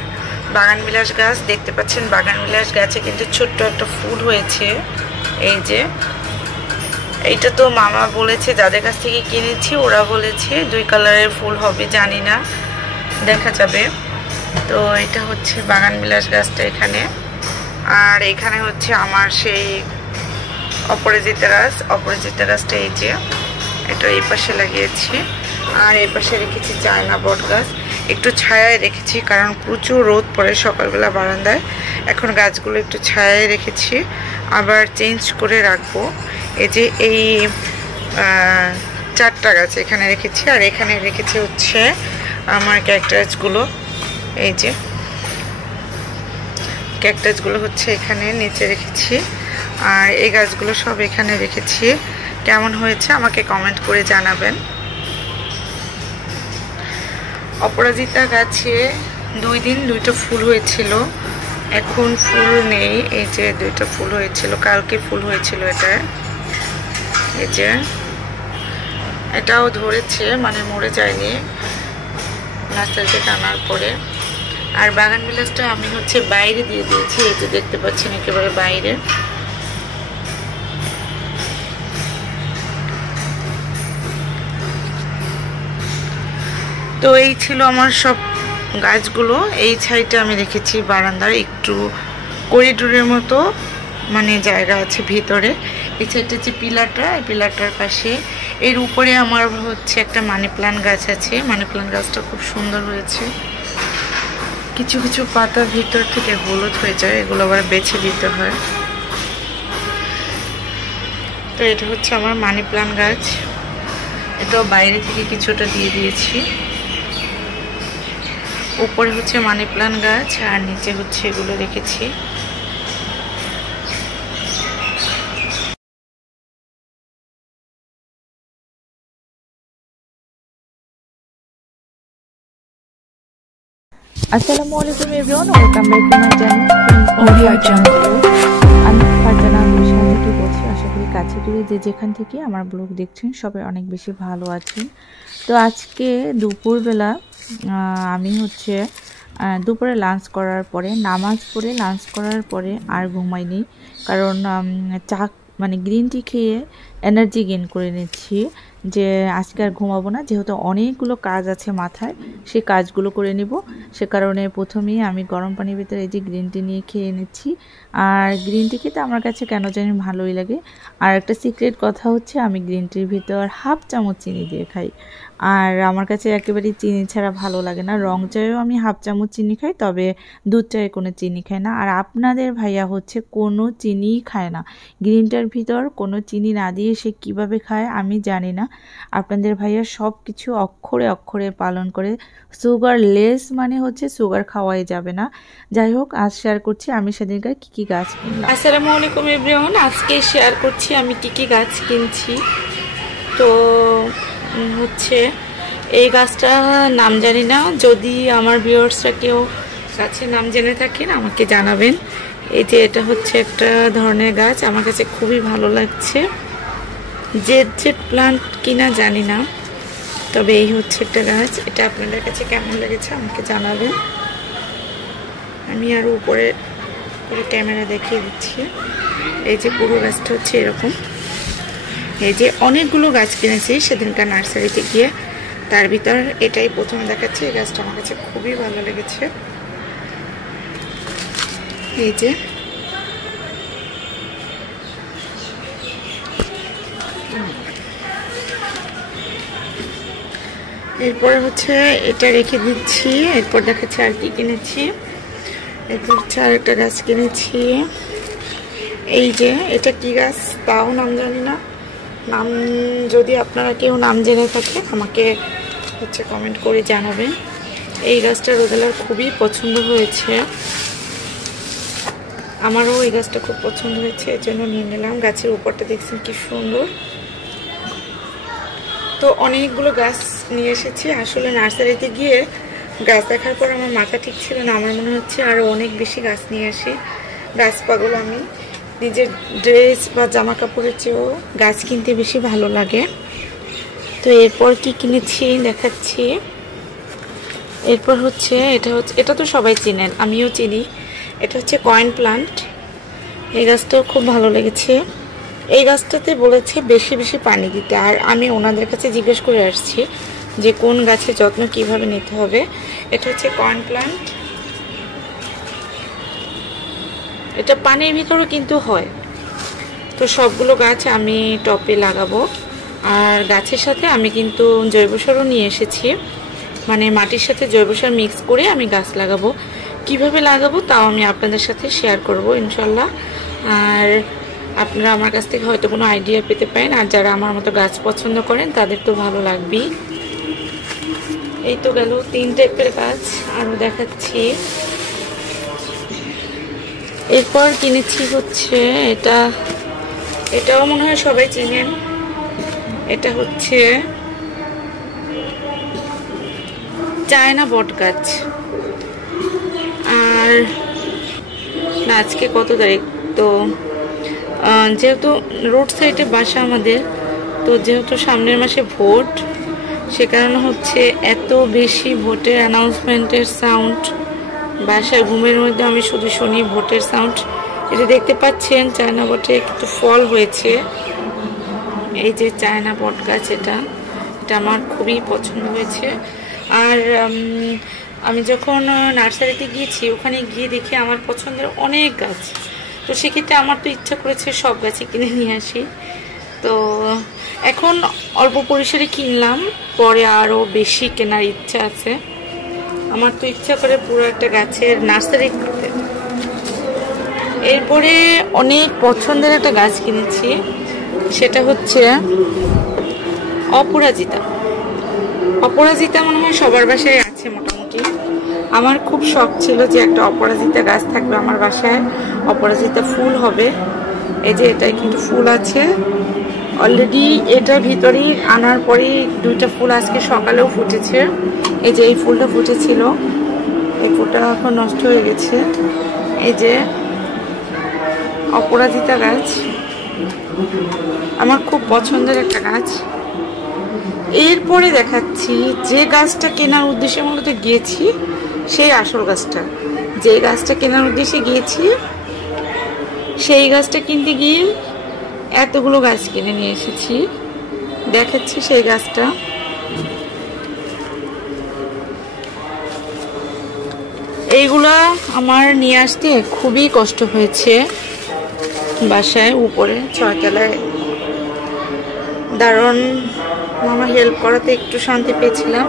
বাগানবিলাস গাছ। দেখতে পাচ্ছেন বাগানবিলাস গাছে কিন্তু ছোট্ট একটা ফুল হয়েছে। এই যে এইটা তো মামা বলেছে, যাদের কাছ থেকে কিনেছি ওরা বলেছে 2 কালারের ফুল হবে, জানি না, দেখা যাবে। তো এটা হচ্ছে বাগানবিলাস গাছটা এখানে। আর এখানে হচ্ছে আমার সেই অপরাজিতা গাছটা এই যে এটা এই পাশে লাগিয়েছি, আর এই পাশে রেখেছি চায়না বট গাছ। একটু ছায়ায় রেখেছি কারণ প্রচুর রোদ পড়ে সকালবেলা বারান্দায়। এখন গাছগুলো একটু ছায়ায় রেখেছি, আবার চেঞ্জ করে রাখবো। এই যে এই 4টা গাছ এখানে রেখেছি, আর এখানে রেখেছি হচ্ছে আমার ক্যাকটাসগুলো। এই যে ক্যাকটাসগুলো হচ্ছে এখানে নিচে রেখেছি, আর এই গাছগুলো সব এখানে রেখেছি। কেমন হয়েছে আমাকে কমেন্ট করে জানাবেন। অপরাজিতা গাছে 2 দিন 2টা ফুল হয়েছিল, এখন ফুল নেই। এই যে 2টা ফুল হয়েছিল, কালকে ফুল হয়েছিল এটা। এই যে এটাও ধরেছে, মানে মরে যায়নি নার্সারিতে টানার পরে। আর বাগান বিলাসটা আমি হচ্ছে বাইরে দিয়ে দিয়েছি, এই যে দেখতে পাচ্ছেন একেবারে বাইরে। তো এই ছিল আমার সব গাছগুলো। এই সাইডে আমি রেখেছি বারান্দার একটু করিডোরের মতো মানে জায়গা আছে ভিতরে। এই সাইডটা হচ্ছে পিলারটা, এই পিলারটার পাশে এর উপরে আমার হচ্ছে একটা মানি প্ল্যান্ট গাছ আছে। মানি প্ল্যান্ট গাছটা খুব সুন্দর হয়েছে। কিছু কিছু পাতার ভিতর থেকে হলুদ হয়ে যায়, এগুলো আবার বেছে দিতে হয়। তো এটা হচ্ছে আমার মানি প্ল্যান্ট গাছ, এটাও বাইরে থেকে কিছুটা দিয়ে দিয়েছি। উপরে হচ্ছে মানি প্ল্যান্ট গাছ, আর নিচে হচ্ছে এগুলো রেখেছি। আসসালামু আলাইকুম everyone, welcome back to my channel audio জঙ্গল। আমি ফারজানা বরিশাল থেকে বলছি। আশা করি কাছে দূরে যে যেখান থেকে আমার ব্লগ দেখছেন সবাই অনেক বেশি ভালো আছেন। তো আজকে দুপুরবেলা আমি হচ্ছে দুপুরে লাঞ্চ করার পরে, নামাজ পড়ে লাঞ্চ করার পরে আর ঘুমাইনি, কারণ চা মানে গ্রিন টি খেয়ে এনার্জি গেইন করে নিচ্ছি যে আজকে আর ঘুমাবো না, যেহেতু অনেকগুলো কাজ আছে মাথায়, সেই কাজগুলো করে নিব। সে কারণে প্রথমেই আমি গরম পানির ভিতরে এই যে গ্রিন টি নিয়ে খেয়ে নিচ্ছি। আর গ্রিন টি খেতে আমার কাছে কেন জানি ভালোই লাগে। আর একটা সিক্রেট কথা হচ্ছে, আমি গ্রিন টির ভিতর হাফ চামচ চিনি দিয়ে খাই। আর আমার কাছে একেবারেই চিনি ছাড়া ভালো লাগে না। রং চায়েও আমি হাফ চামচ চিনি খাই, তবে দুধ চায়ে কোনো চিনি খাই না। আর আপনাদের ভাইয়া হচ্ছে কোনো চিনিই খায় না, গ্রিনটার ভিতর কোনো চিনি না দিয়ে সে কিভাবে খায় আমি জানি না। আপনাদের ভাইয়া সব কিছু অক্ষরে অক্ষরে পালন করে। সুগার লেস মানে হচ্ছে সুগার খাওয়াই যাবে না। যাই হোক, আজ শেয়ার করছি আমি সেদিনকার কী কী গাছ কিনলাম। আসসালামু আলাইকুম এভরিওয়ান, আজকে শেয়ার করছি আমি কী কী গাছ কিনছি। তো হচ্ছে এই গাছটা নাম জানি না, যদি আমার ভিউয়ার্সরা কেউ গাছের নাম জেনে থাকেন আমাকে জানাবেন। এই যে এটা হচ্ছে একটা ধরনের গাছ, আমার কাছে খুবই ভালো লাগছে। জেড প্লান্ট কিনা জানি না, তবে এই হচ্ছে একটা গাছ। এটা আপনাদের কাছে কেমন লেগেছে আমাকে জানাবেন। আমি আরও উপরে পুরো ক্যামেরা দেখিয়ে দিচ্ছি। এই যে পুরো গাছটা হচ্ছে এরকম। এই যে অনেকগুলো গাছ কিনেছি সেদিনকার নার্সারিতে গিয়ে, তার ভিতর এটাই প্রথমে দেখাচ্ছি। এই গাছটা আমার কাছে খুবই ভালো লেগেছে। এই যে এরপরে হচ্ছে এটা রেখে দিচ্ছি। এরপর দেখাচ্ছি আর কি কিনেছি। এরপর হচ্ছে আর একটা গাছ কিনেছি। এই যে এটা কি গাছ তাও নাম জানি না, নাম যদি আপনারা কেউ নাম জেনে থাকে আমাকে হচ্ছে কমেন্ট করে জানাবেন। এই গাছটা রোদেলার খুবই পছন্দ হয়েছে, আমারও এই গাছটা খুব পছন্দ হয়েছে, এর জন্য নিয়ে নিলাম। গাছের উপরটা দেখছেন কি সুন্দর। তো অনেকগুলো গাছ নিয়ে এসেছি। আসলে নার্সারিতে গিয়ে গাছ দেখার পর আমার মাথা ঠিক ছিল না, আমার মনে হচ্ছে আরও অনেক বেশি গাছ নিয়ে আসি। গাছ পাগল আমি, নিজের ড্রেস বা জামা কাপড়ের চেয়েও গাছ কিনতে বেশি ভালো লাগে। তো এরপর কি কিনেছি দেখাচ্ছি। এরপর হচ্ছে এটা তো সবাই চিনেন, আমিও চিনি। এটা হচ্ছে কয়েন প্লান্ট। এই গাছটাও খুব ভালো লেগেছে। এই গাছটাতে বলেছে বেশি বেশি পানি দিতে, আর আমি ওনাদের কাছে জিজ্ঞেস করে আসছি যে কোন গাছের যত্ন কিভাবে নিতে হবে। এটা হচ্ছে কয়েন প্লান্ট। এটা পানির ভিতরে কিন্তু হয়, তো সবগুলো গাছ আমি টপে লাগাবো। আর গাছের সাথে আমি কিন্তু জৈব সারও নিয়ে এসেছি, মানে মাটির সাথে জৈব সার মিক্স করে আমি গাছ লাগাবো। কিভাবে লাগাবো তাও আমি আপনাদের সাথে শেয়ার করব ইনশাল্লাহ। আর আপনারা আমার কাছ থেকে হয়তো কোনো আইডিয়া পেতে পারেন, আর যারা আমার মতো গাছ পছন্দ করেন তাদের তো ভালো লাগবেই। এই তো গেল 3 টাইপের গাছ, আরও দেখাচ্ছি। এরপর কিনেছি হচ্ছে এটাও মনে হয় সবাই চিনেন, এটা হচ্ছে চায়না বট গাছ। আর না, আজকে কত তারিখ, তো যেহেতু রোড সাইডে বাসা আমাদের, তো যেহেতু সামনের মাসে ভোট, সে কারণে হচ্ছে এত বেশি ভোটের অ্যানাউন্সমেন্টের সাউন্ড, বাসায় ঘুমের মধ্যে আমি শুধু শুনি ভোটের সাউন্ড। এটা দেখতে পাচ্ছেন চায়না বটে একটু ফল হয়েছে। এই যে চায়না বট গাছ, এটা আমার খুবই পছন্দ হয়েছে। আর আমি যখন নার্সারিতে গিয়েছি, ওখানে গিয়ে দেখি আমার পছন্দের অনেক গাছ, তো সেক্ষেত্রে আমার তো ইচ্ছা করেছে সব গাছই কিনে নিয়ে আসি। তো এখন অল্প পরিসরে কিনলাম, পরে আরও বেশি কেনার ইচ্ছা আছে। আমার তো ইচ্ছা করে পুরো একটা গাছের নার্সারি করতে। এরপরে অনেক পছন্দের একটা গাছ কিনেছি, সেটা হচ্ছে অপরাজিতা। অপরাজিতা মনে হয় সবার বাসায় আছে মোটামুটি। আমার খুব শখ ছিল যে একটা অপরাজিতা গাছ থাকবে আমার বাসায়, অপরাজিতা ফুল হবে। এই যে এটাই কিন্তু ফুল আছে অলরেডি, এটার ভিতরেই আনার পরেই 2টা ফুল আজকে সকালেও ফুটেছে। এই যে এই ফুলটা ফুটেছিল, এই ফুলটা এখন নষ্ট হয়ে গেছে। এই যে অপরাজিতা গাছ আমার খুব পছন্দের একটা গাছ। এরপরে দেখাচ্ছি যে গাছটা কেনার উদ্দেশ্যে মূলত গিয়েছি, সেই আসল গাছটা। যে গাছটা কেনার উদ্দেশ্যে গিয়েছি সেই গাছটা কিনতে গিয়ে এতগুলো গাছ কিনে নিয়ে এসেছি। দেখাচ্ছি সেই গাছটা। এইগুলা আমার নিয়ে আসতে খুবই কষ্ট হয়েছে। বাসায় উপরে 6 তলায় দারুণ মামা হেল্প করাতে একটু শান্তি পেয়েছিলাম।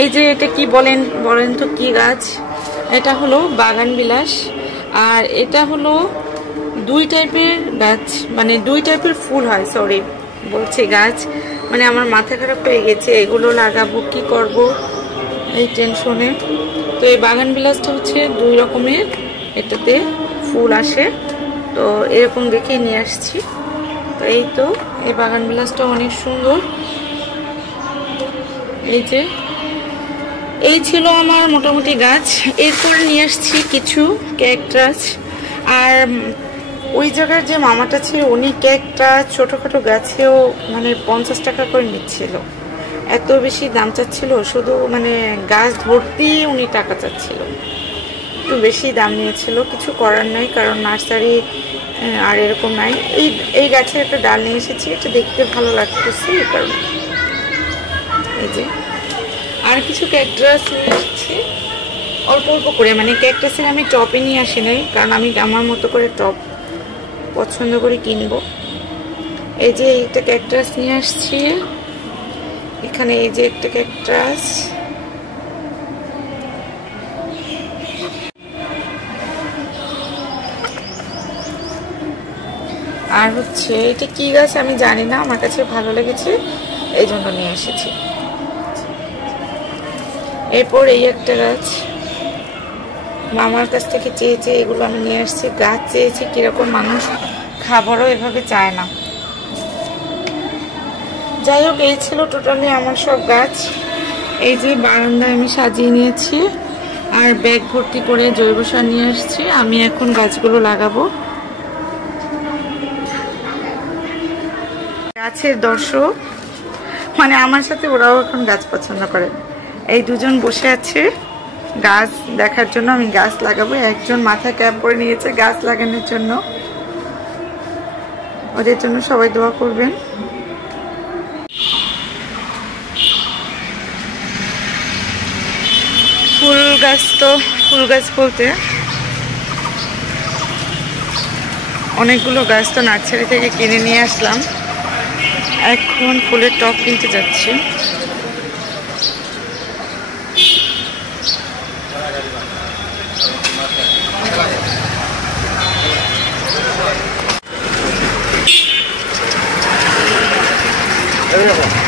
এই যে এটা কি বলেন তো কি গাছ? এটা হলো বাগান বিলাস। আর এটা হলো 2 টাইপের গাছ, মানে 2 টাইপের ফুল হয়, সরি বলছি গাছ, মানে আমার মাথা খারাপ হয়ে গেছে। এগুলো লাগাবো কি করব এই টেনশনে। তো এই বাগান বিলাসটা হচ্ছে 2 রকমের, এটাতে ফুল আসে, তো এরকম দেখেই নিয়ে আসছি। তো এই তো এই বাগান বিলাসটা অনেক সুন্দর। এই যে এই ছিল আমার মোটামুটি গাছ। এরপর নিয়ে আসছি কিছু ক্যাকটাস। আর ওই জায়গার যে মামাটা ছিল উনি ক্যাকটাস ছোটোখাটো গাছেও মানে 50 টাকা করে নিচ্ছিল। এত বেশি দাম চাচ্ছিল, শুধু মানে গাছ ভর্তি উনি টাকা চাচ্ছিল, একটু বেশি দাম নিয়েছিল। কিছু করার নাই, কারণ নার্সারি আর এরকম নাই। এই গাছের একটা ডাল নিয়ে এসেছি, এটা দেখতে ভালো লাগতেছে এই কারণে। এই যে আর কিছু ক্যাকটাস নিয়ে এসেছি অল্প অল্প করে, মানে ক্যাকটাসের আমি টপে নিয়ে আসি নাই, কারণ আমি আমার মতো করে টপ পছন্দ করে কিনবো। এই যে একটা ক্যাকটাস নিয়ে আসছি এখানে, এই যে একটা ক্যাকটাস। আর হচ্ছে এটা কি গাছ আমি জানি না, আমার কাছে ভালো লেগেছে এই জন্য নিয়ে এসেছি। এরপর এই একটা গাছ মামার কাছ থেকে চেয়েছে, এগুলো আমি নিয়ে আসছি। গাছ চেয়েছি, কিরকম মানুষ খাবারও এভাবে চায় না। যাই হোক, এই ছিল টোটালি আমার সব গাছ। এই যে বারান্দায় আমি সাজিয়ে নিয়েছি, আর ব্যাগ ভর্তি করে জৈব সার নিয়ে আসছি। আমি এখন গাছগুলো লাগাবো। গাছের দর্শক, মানে আমার সাথে ওরাও এখন গাছ পছন্দ করে। এই দুজন বসে আছে গাছ দেখার জন্য, আমি গাছ লাগাবো। একজন মাথায় ক্যাপ পরে নিয়েছে গাছ লাগানোর জন্য। ওদের জন্য সবাই দোয়া করবেন। ফুল গাছ, তো ফুল গাছ বলতে অনেকগুলো গাছ তো নার্সারি থেকে কিনে নিয়ে আসলাম, এখন ফুলের টব কিনতে যাচ্ছি।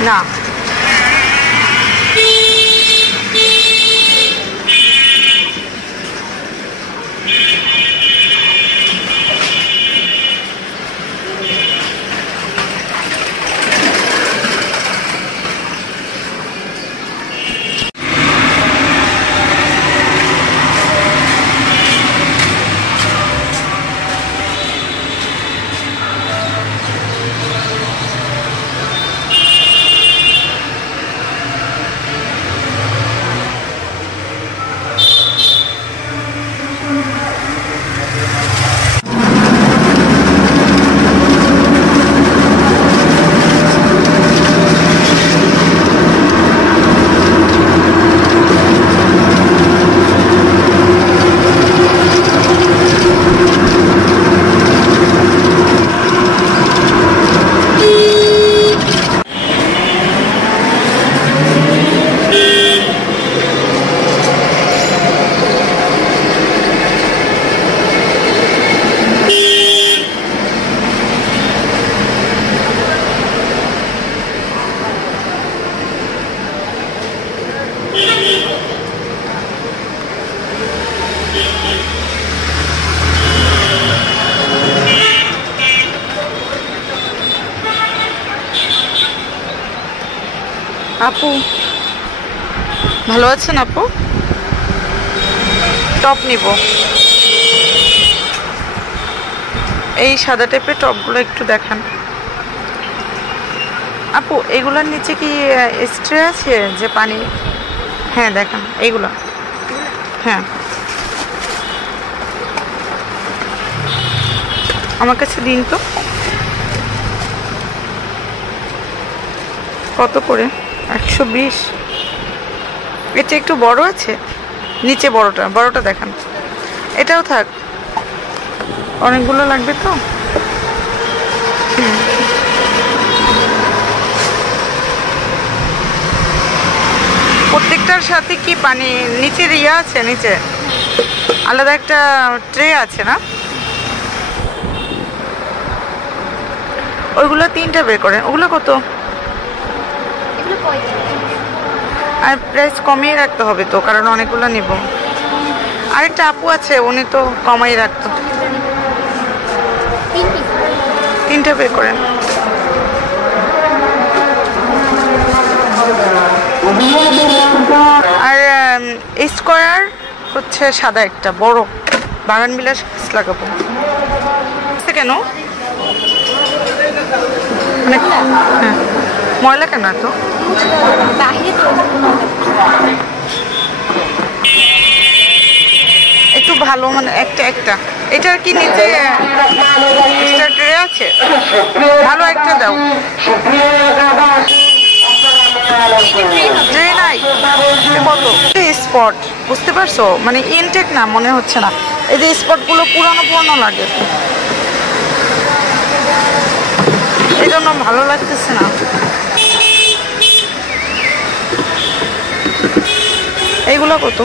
না আপু ভালো আছেন? আপু টপ নিব, এই সাদা টাইপের টপগুলো একটু দেখান। আপু এগুলোর নিচে কি স্ট্রে আছে যে পানি? হ্যাঁ দেখান এইগুলো। হ্যাঁ আমার কাছে দিন তো। কত করে? 120। এটা একটু বড় আছে, নিচে বড়টা দেখান। এটাও থাক, অনেকগুলো লাগবে তো। প্রত্যেকটার সাথে কি পানি নিচের ইয়ে আছে? নিচে আলাদা একটা ট্রে আছে না? ওইগুলো 3টা বের করেন। ওগুলো কত? আর প্রাইস কমিয়ে রাখতে হবে তো, কারণ অনেকগুলো নিব। আরেকটা আপু আছে, উনি তো কমাই রাখতো। 3টা বের করেন। আর স্কোয়ার হচ্ছে সাদা একটা বড় বাগান বিলাস লাগাবো। কেন হ্যাঁ ময়লা কেন তো? একটু ভালো মানে একটা এটার কি নিচে ট্রে আছে? ভালো একটা দাও। ট্রে নাই? কত স্পট বুঝতে পারছো? মানে ইনটেক না মনে হচ্ছে না, এই যে স্পটগুলো পুরানো লাগে, এই জন্য ভালো লাগতেছে না। এইগুলো কত?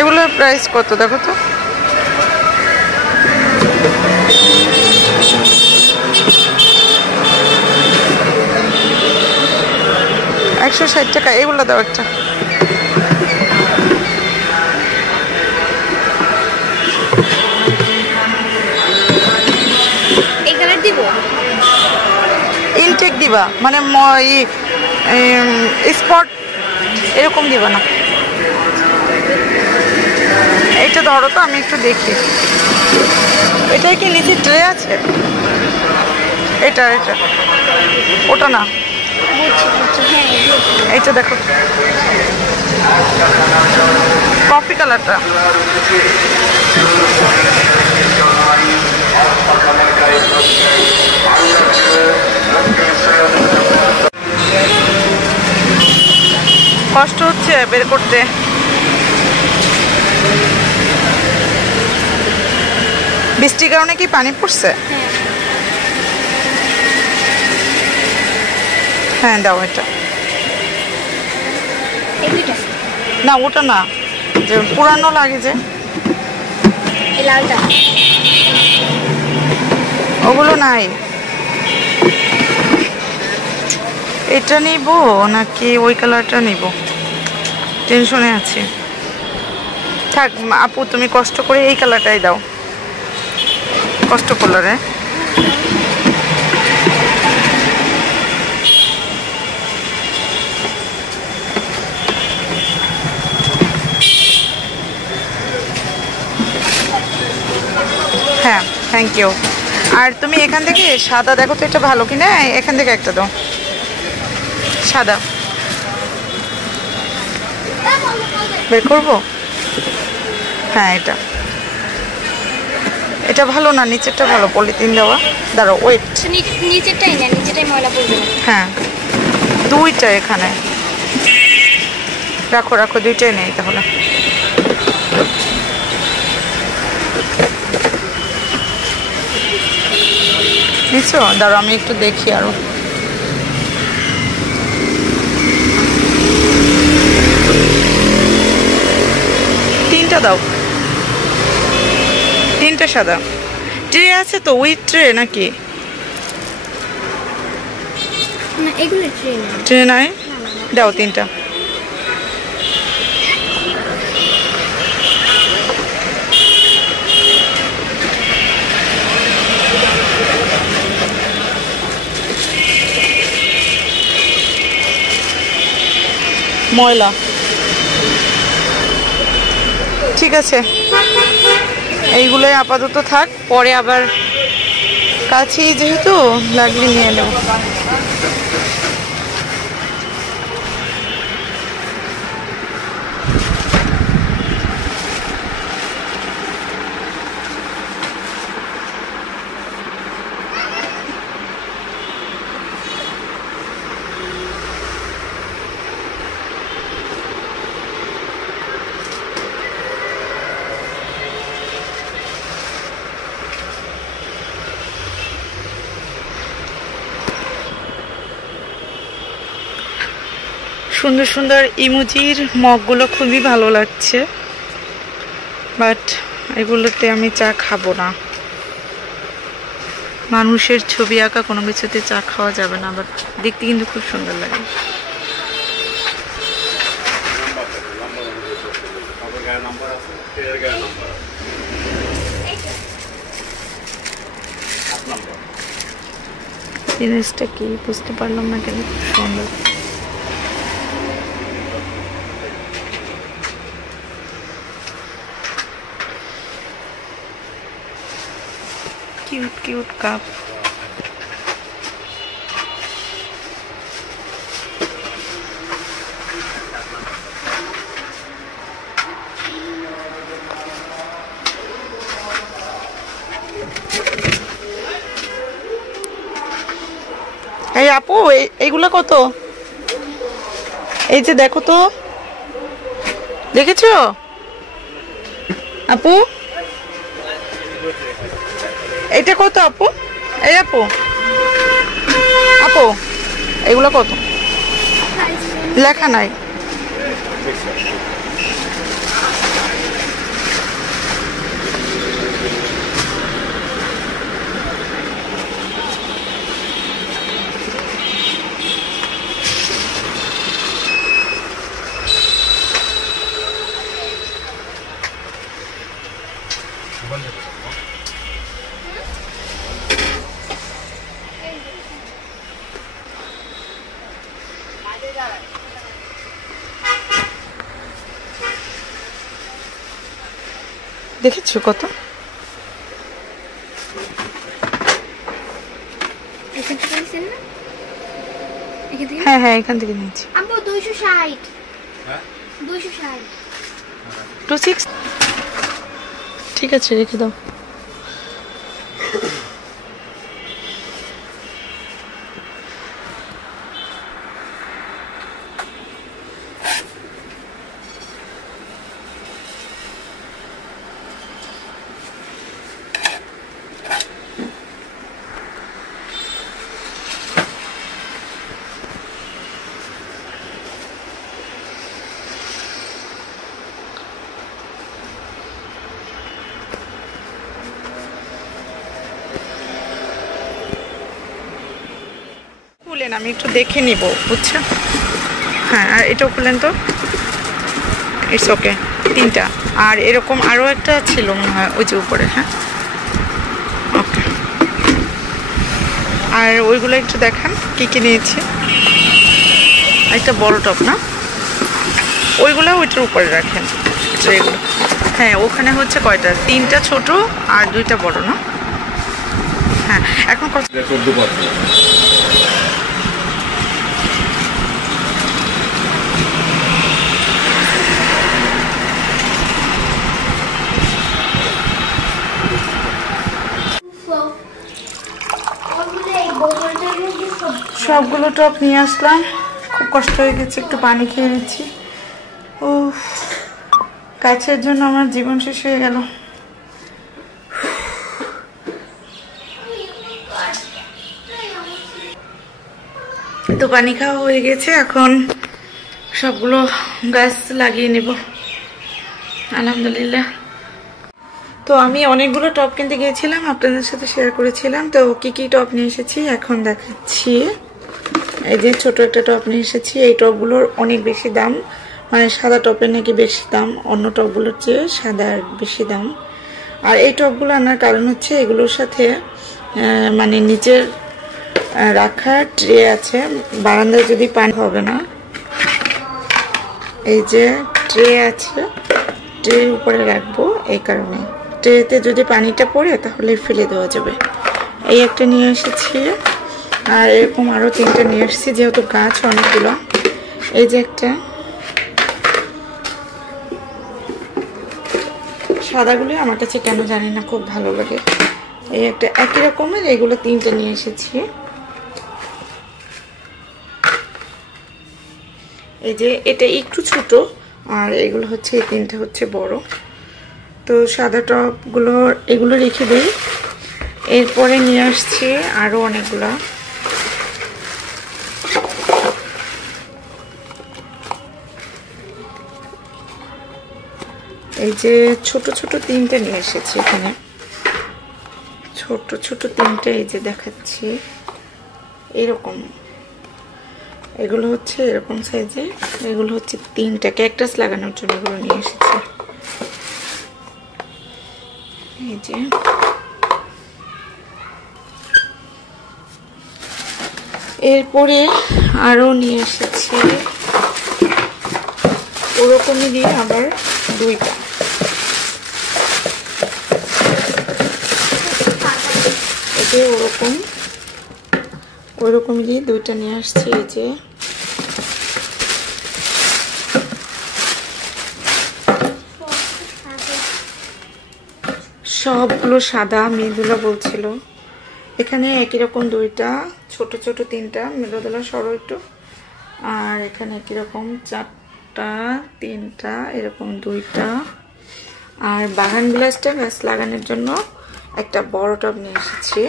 এগুলোর প্রাইস কত দেখো তো। 160 টাকা। এগুলো দাও একটা। ইনটেক দিবা মানে স্পট এরকম দিবা না। এটা ধরো তো, আমি একটু দেখি। এটা কি নিচে ট্রে আছে? এটা ওটা না, এইটা দেখো কফি কালারটা। কষ্ট হচ্ছে বের করতে। বৃষ্টির কারণে কি পানি পড়ছে? হ্যাঁ দাও এটা। না ওটা না, যে পুরানো লাগে যে লালটা ওগুলো নাই। এটা নিব নাকি ওই কালারটা নিব, টেনশনে আছে। থাক আপু, তুমি কষ্ট করে এই কালারটাই দাও, কষ্ট কালারে। হ্যাঁ থ্যাংক ইউ। আর তুমি এখান থেকে সাদা দেখো তো এটা ভালো কিনা, এখান থেকে একটা দাও সাদা। বের করবো? হ্যাঁ এটা, এটা ভালো না, নিচেরটা ভালো, পলিথিন দেওয়া। দাঁড়াও ওয়েট, নিচেরটাই না, নিচেরটাই ময়লা পড়বে না। হ্যাঁ দুইটা এখানে রাখো, রাখো দুইটাই নেই তাহলে। নিছো? দাঁড়াও আমি একটু দেখি আরো। তিনটা দাও, তিনটা সাদা। ট্রে আছে তো, উইথ ট্রে নাকি? না এগুলো ট্রেন ট্রে নাই, দাও তিনটা। ময়লা, ঠিক আছে এইগুলোই আপাতত থাক, পরে আবার কাছেই যেহেতু লাগলে নিয়ে নেব। সুন্দর সুন্দর ইমোজির মগগুলো খুবই ভালো লাগছে, বাট এগুলোতে আমি চা খাবো না। মানুষের ছবি আঁকা কোনো কিছুতে চা খাওয়া যাবে না, বাট দেখতে কিন্তু খুব সুন্দর লাগে। জিনিসটা কি বুঝতে পারলাম না কেন, খুব সুন্দর। Cute cute cup. এই আপু এইগুলা কত? এই যে দেখো তো, দেখেছো আপু? এটা কত আপু? এই আপু, আপু এগুলো কত? লেখা নাই। দেখেছো কত? হ্যাঁ হ্যাঁ এখান থেকে নিয়েছি। 260। 260। 26 ঠিক আছে, রেখে দাও। খুলেন, আমি একটু দেখে নিব, বুঝছেন? হ্যাঁ, আর এটাও খুলেন তো। ইটস ওকে, 3টা। আর এরকম আরও একটা ছিল মনে হয় ওই যে উপরে। হ্যাঁ, ওকে। আর ওইগুলো একটু দেখান কী কী নিয়েছি। একটা বড় টপ না, ওইগুলো ওইটার উপরে রাখেন ট্রেগুলো। হ্যাঁ, ওখানে হচ্ছে কয়টা, 3টা ছোট আর 2টা বড় না? হ্যাঁ, এখন কত? 14 পাতা। সবগুলো টপ নিয়ে আসলাম, খুব কষ্ট হয়ে গেছে, একটু পানি খেয়ে নিচ্ছি। ও, কাছের জন্য আমার জীবন শেষ হয়ে গেল। তো পানি খাওয়া হয়ে গেছে, এখন সবগুলো গাছ লাগিয়ে নেব আলহামদুলিল্লাহ। তো আমি অনেকগুলো টপ কিনতে গিয়েছিলাম, আপনাদের সাথে শেয়ার করেছিলাম। তো কি কি টপ নিয়ে এসেছি এখন দেখাচ্ছি। এই যে ছোট একটা টপ নিয়ে এসেছি। এই টপগুলোর অনেক বেশি দাম, মানে সাদা টপের নাকি বেশি দাম, অন্য টপগুলোর চেয়ে সাদার বেশি দাম। আর এই টপগুলো আনার কারণ হচ্ছে এগুলোর সাথে মানে নিচের রাখার ট্রে আছে, বারান্দায় যদি পানি হবে না। এই যে ট্রে আছে, ট্রের উপরে রাখবো, এই কারণে। ট্রেতে যদি পানিটা পড়ে তাহলে ফেলে দেওয়া যাবে। এই একটা নিয়ে এসেছি, আর এরকম আরও 3টা নিয়ে এসেছি, যেহেতু গাছ অনেকগুলো। এই যে একটা, সাদাগুলো আমার কাছে কেন জানি না খুব ভালো লাগে। এই একটা একই রকমের, এগুলো 3টা নিয়ে এসেছি। এই যে এটা একটু ছোট, আর এগুলো হচ্ছে, এই 3টা হচ্ছে বড়। তো সাদা টপগুলো এগুলো রেখে দিই। এরপরে নিয়ে আসছি আরো অনেকগুলো। এই যে ছোট ছোট 3টে নিয়ে এসেছি এখানে, ছোট ছোট 3টে। এই যে দেখাচ্ছি এরকম, এগুলো হচ্ছে এরকম সাইজে, এগুলো হচ্ছে 3টা ক্যাকটাস লাগানোর জন্য এগুলো নিয়ে এসেছি। এই যে এরপরে আরো নিয়ে এসেছি ওরকমই দিয়ে আবার 2টা। এতে ওরকমই দিয়ে 2টা নিয়ে আসছি। এই যে সবগুলো সাদা, মৃদুলা বলছিল। এখানে একই রকম 2টা, ছোট ছোট 3টা, মৃদুলা সরো একটু। আর এখানে একই রকম 4টা, 3টা, এরকম 2টা। আর বাগান বিলাসটা গাছ লাগানোর জন্য একটা বড় টব নিয়ে এসেছি,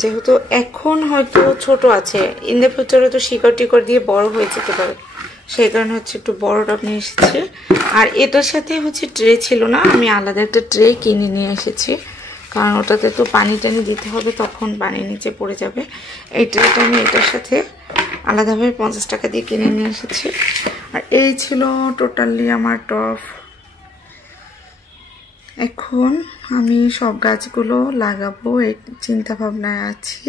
যেহেতু এখন হয়তো ছোট আছে, ইন দ্য ফিউচারে তো শিকড় টিকড় দিয়ে বড় হয়ে যেতে পারে, সেই কারণে হচ্ছে একটু বড় টব নিয়ে এসেছি। আর এটার সাথে হচ্ছে ট্রে ছিল না, আমি আলাদা একটা ট্রে কিনে নিয়ে এসেছি, কারণ ওটাতে তো পানি টানি দিতে হবে, তখন পানির নিচে পড়ে যাবে। এই ট্রেটা আমি এটার সাথে আলাদাভাবে 50 টাকা দিয়ে কিনে নিয়ে এসেছি। আর এই ছিল টোটালি আমার টব। এখন আমি সব গাছগুলো লাগাবো এই চিন্তা ভাবনায় আছি।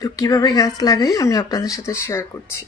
তো কিভাবে গাছ লাগাই আমি আপনাদের সাথে শেয়ার করছি।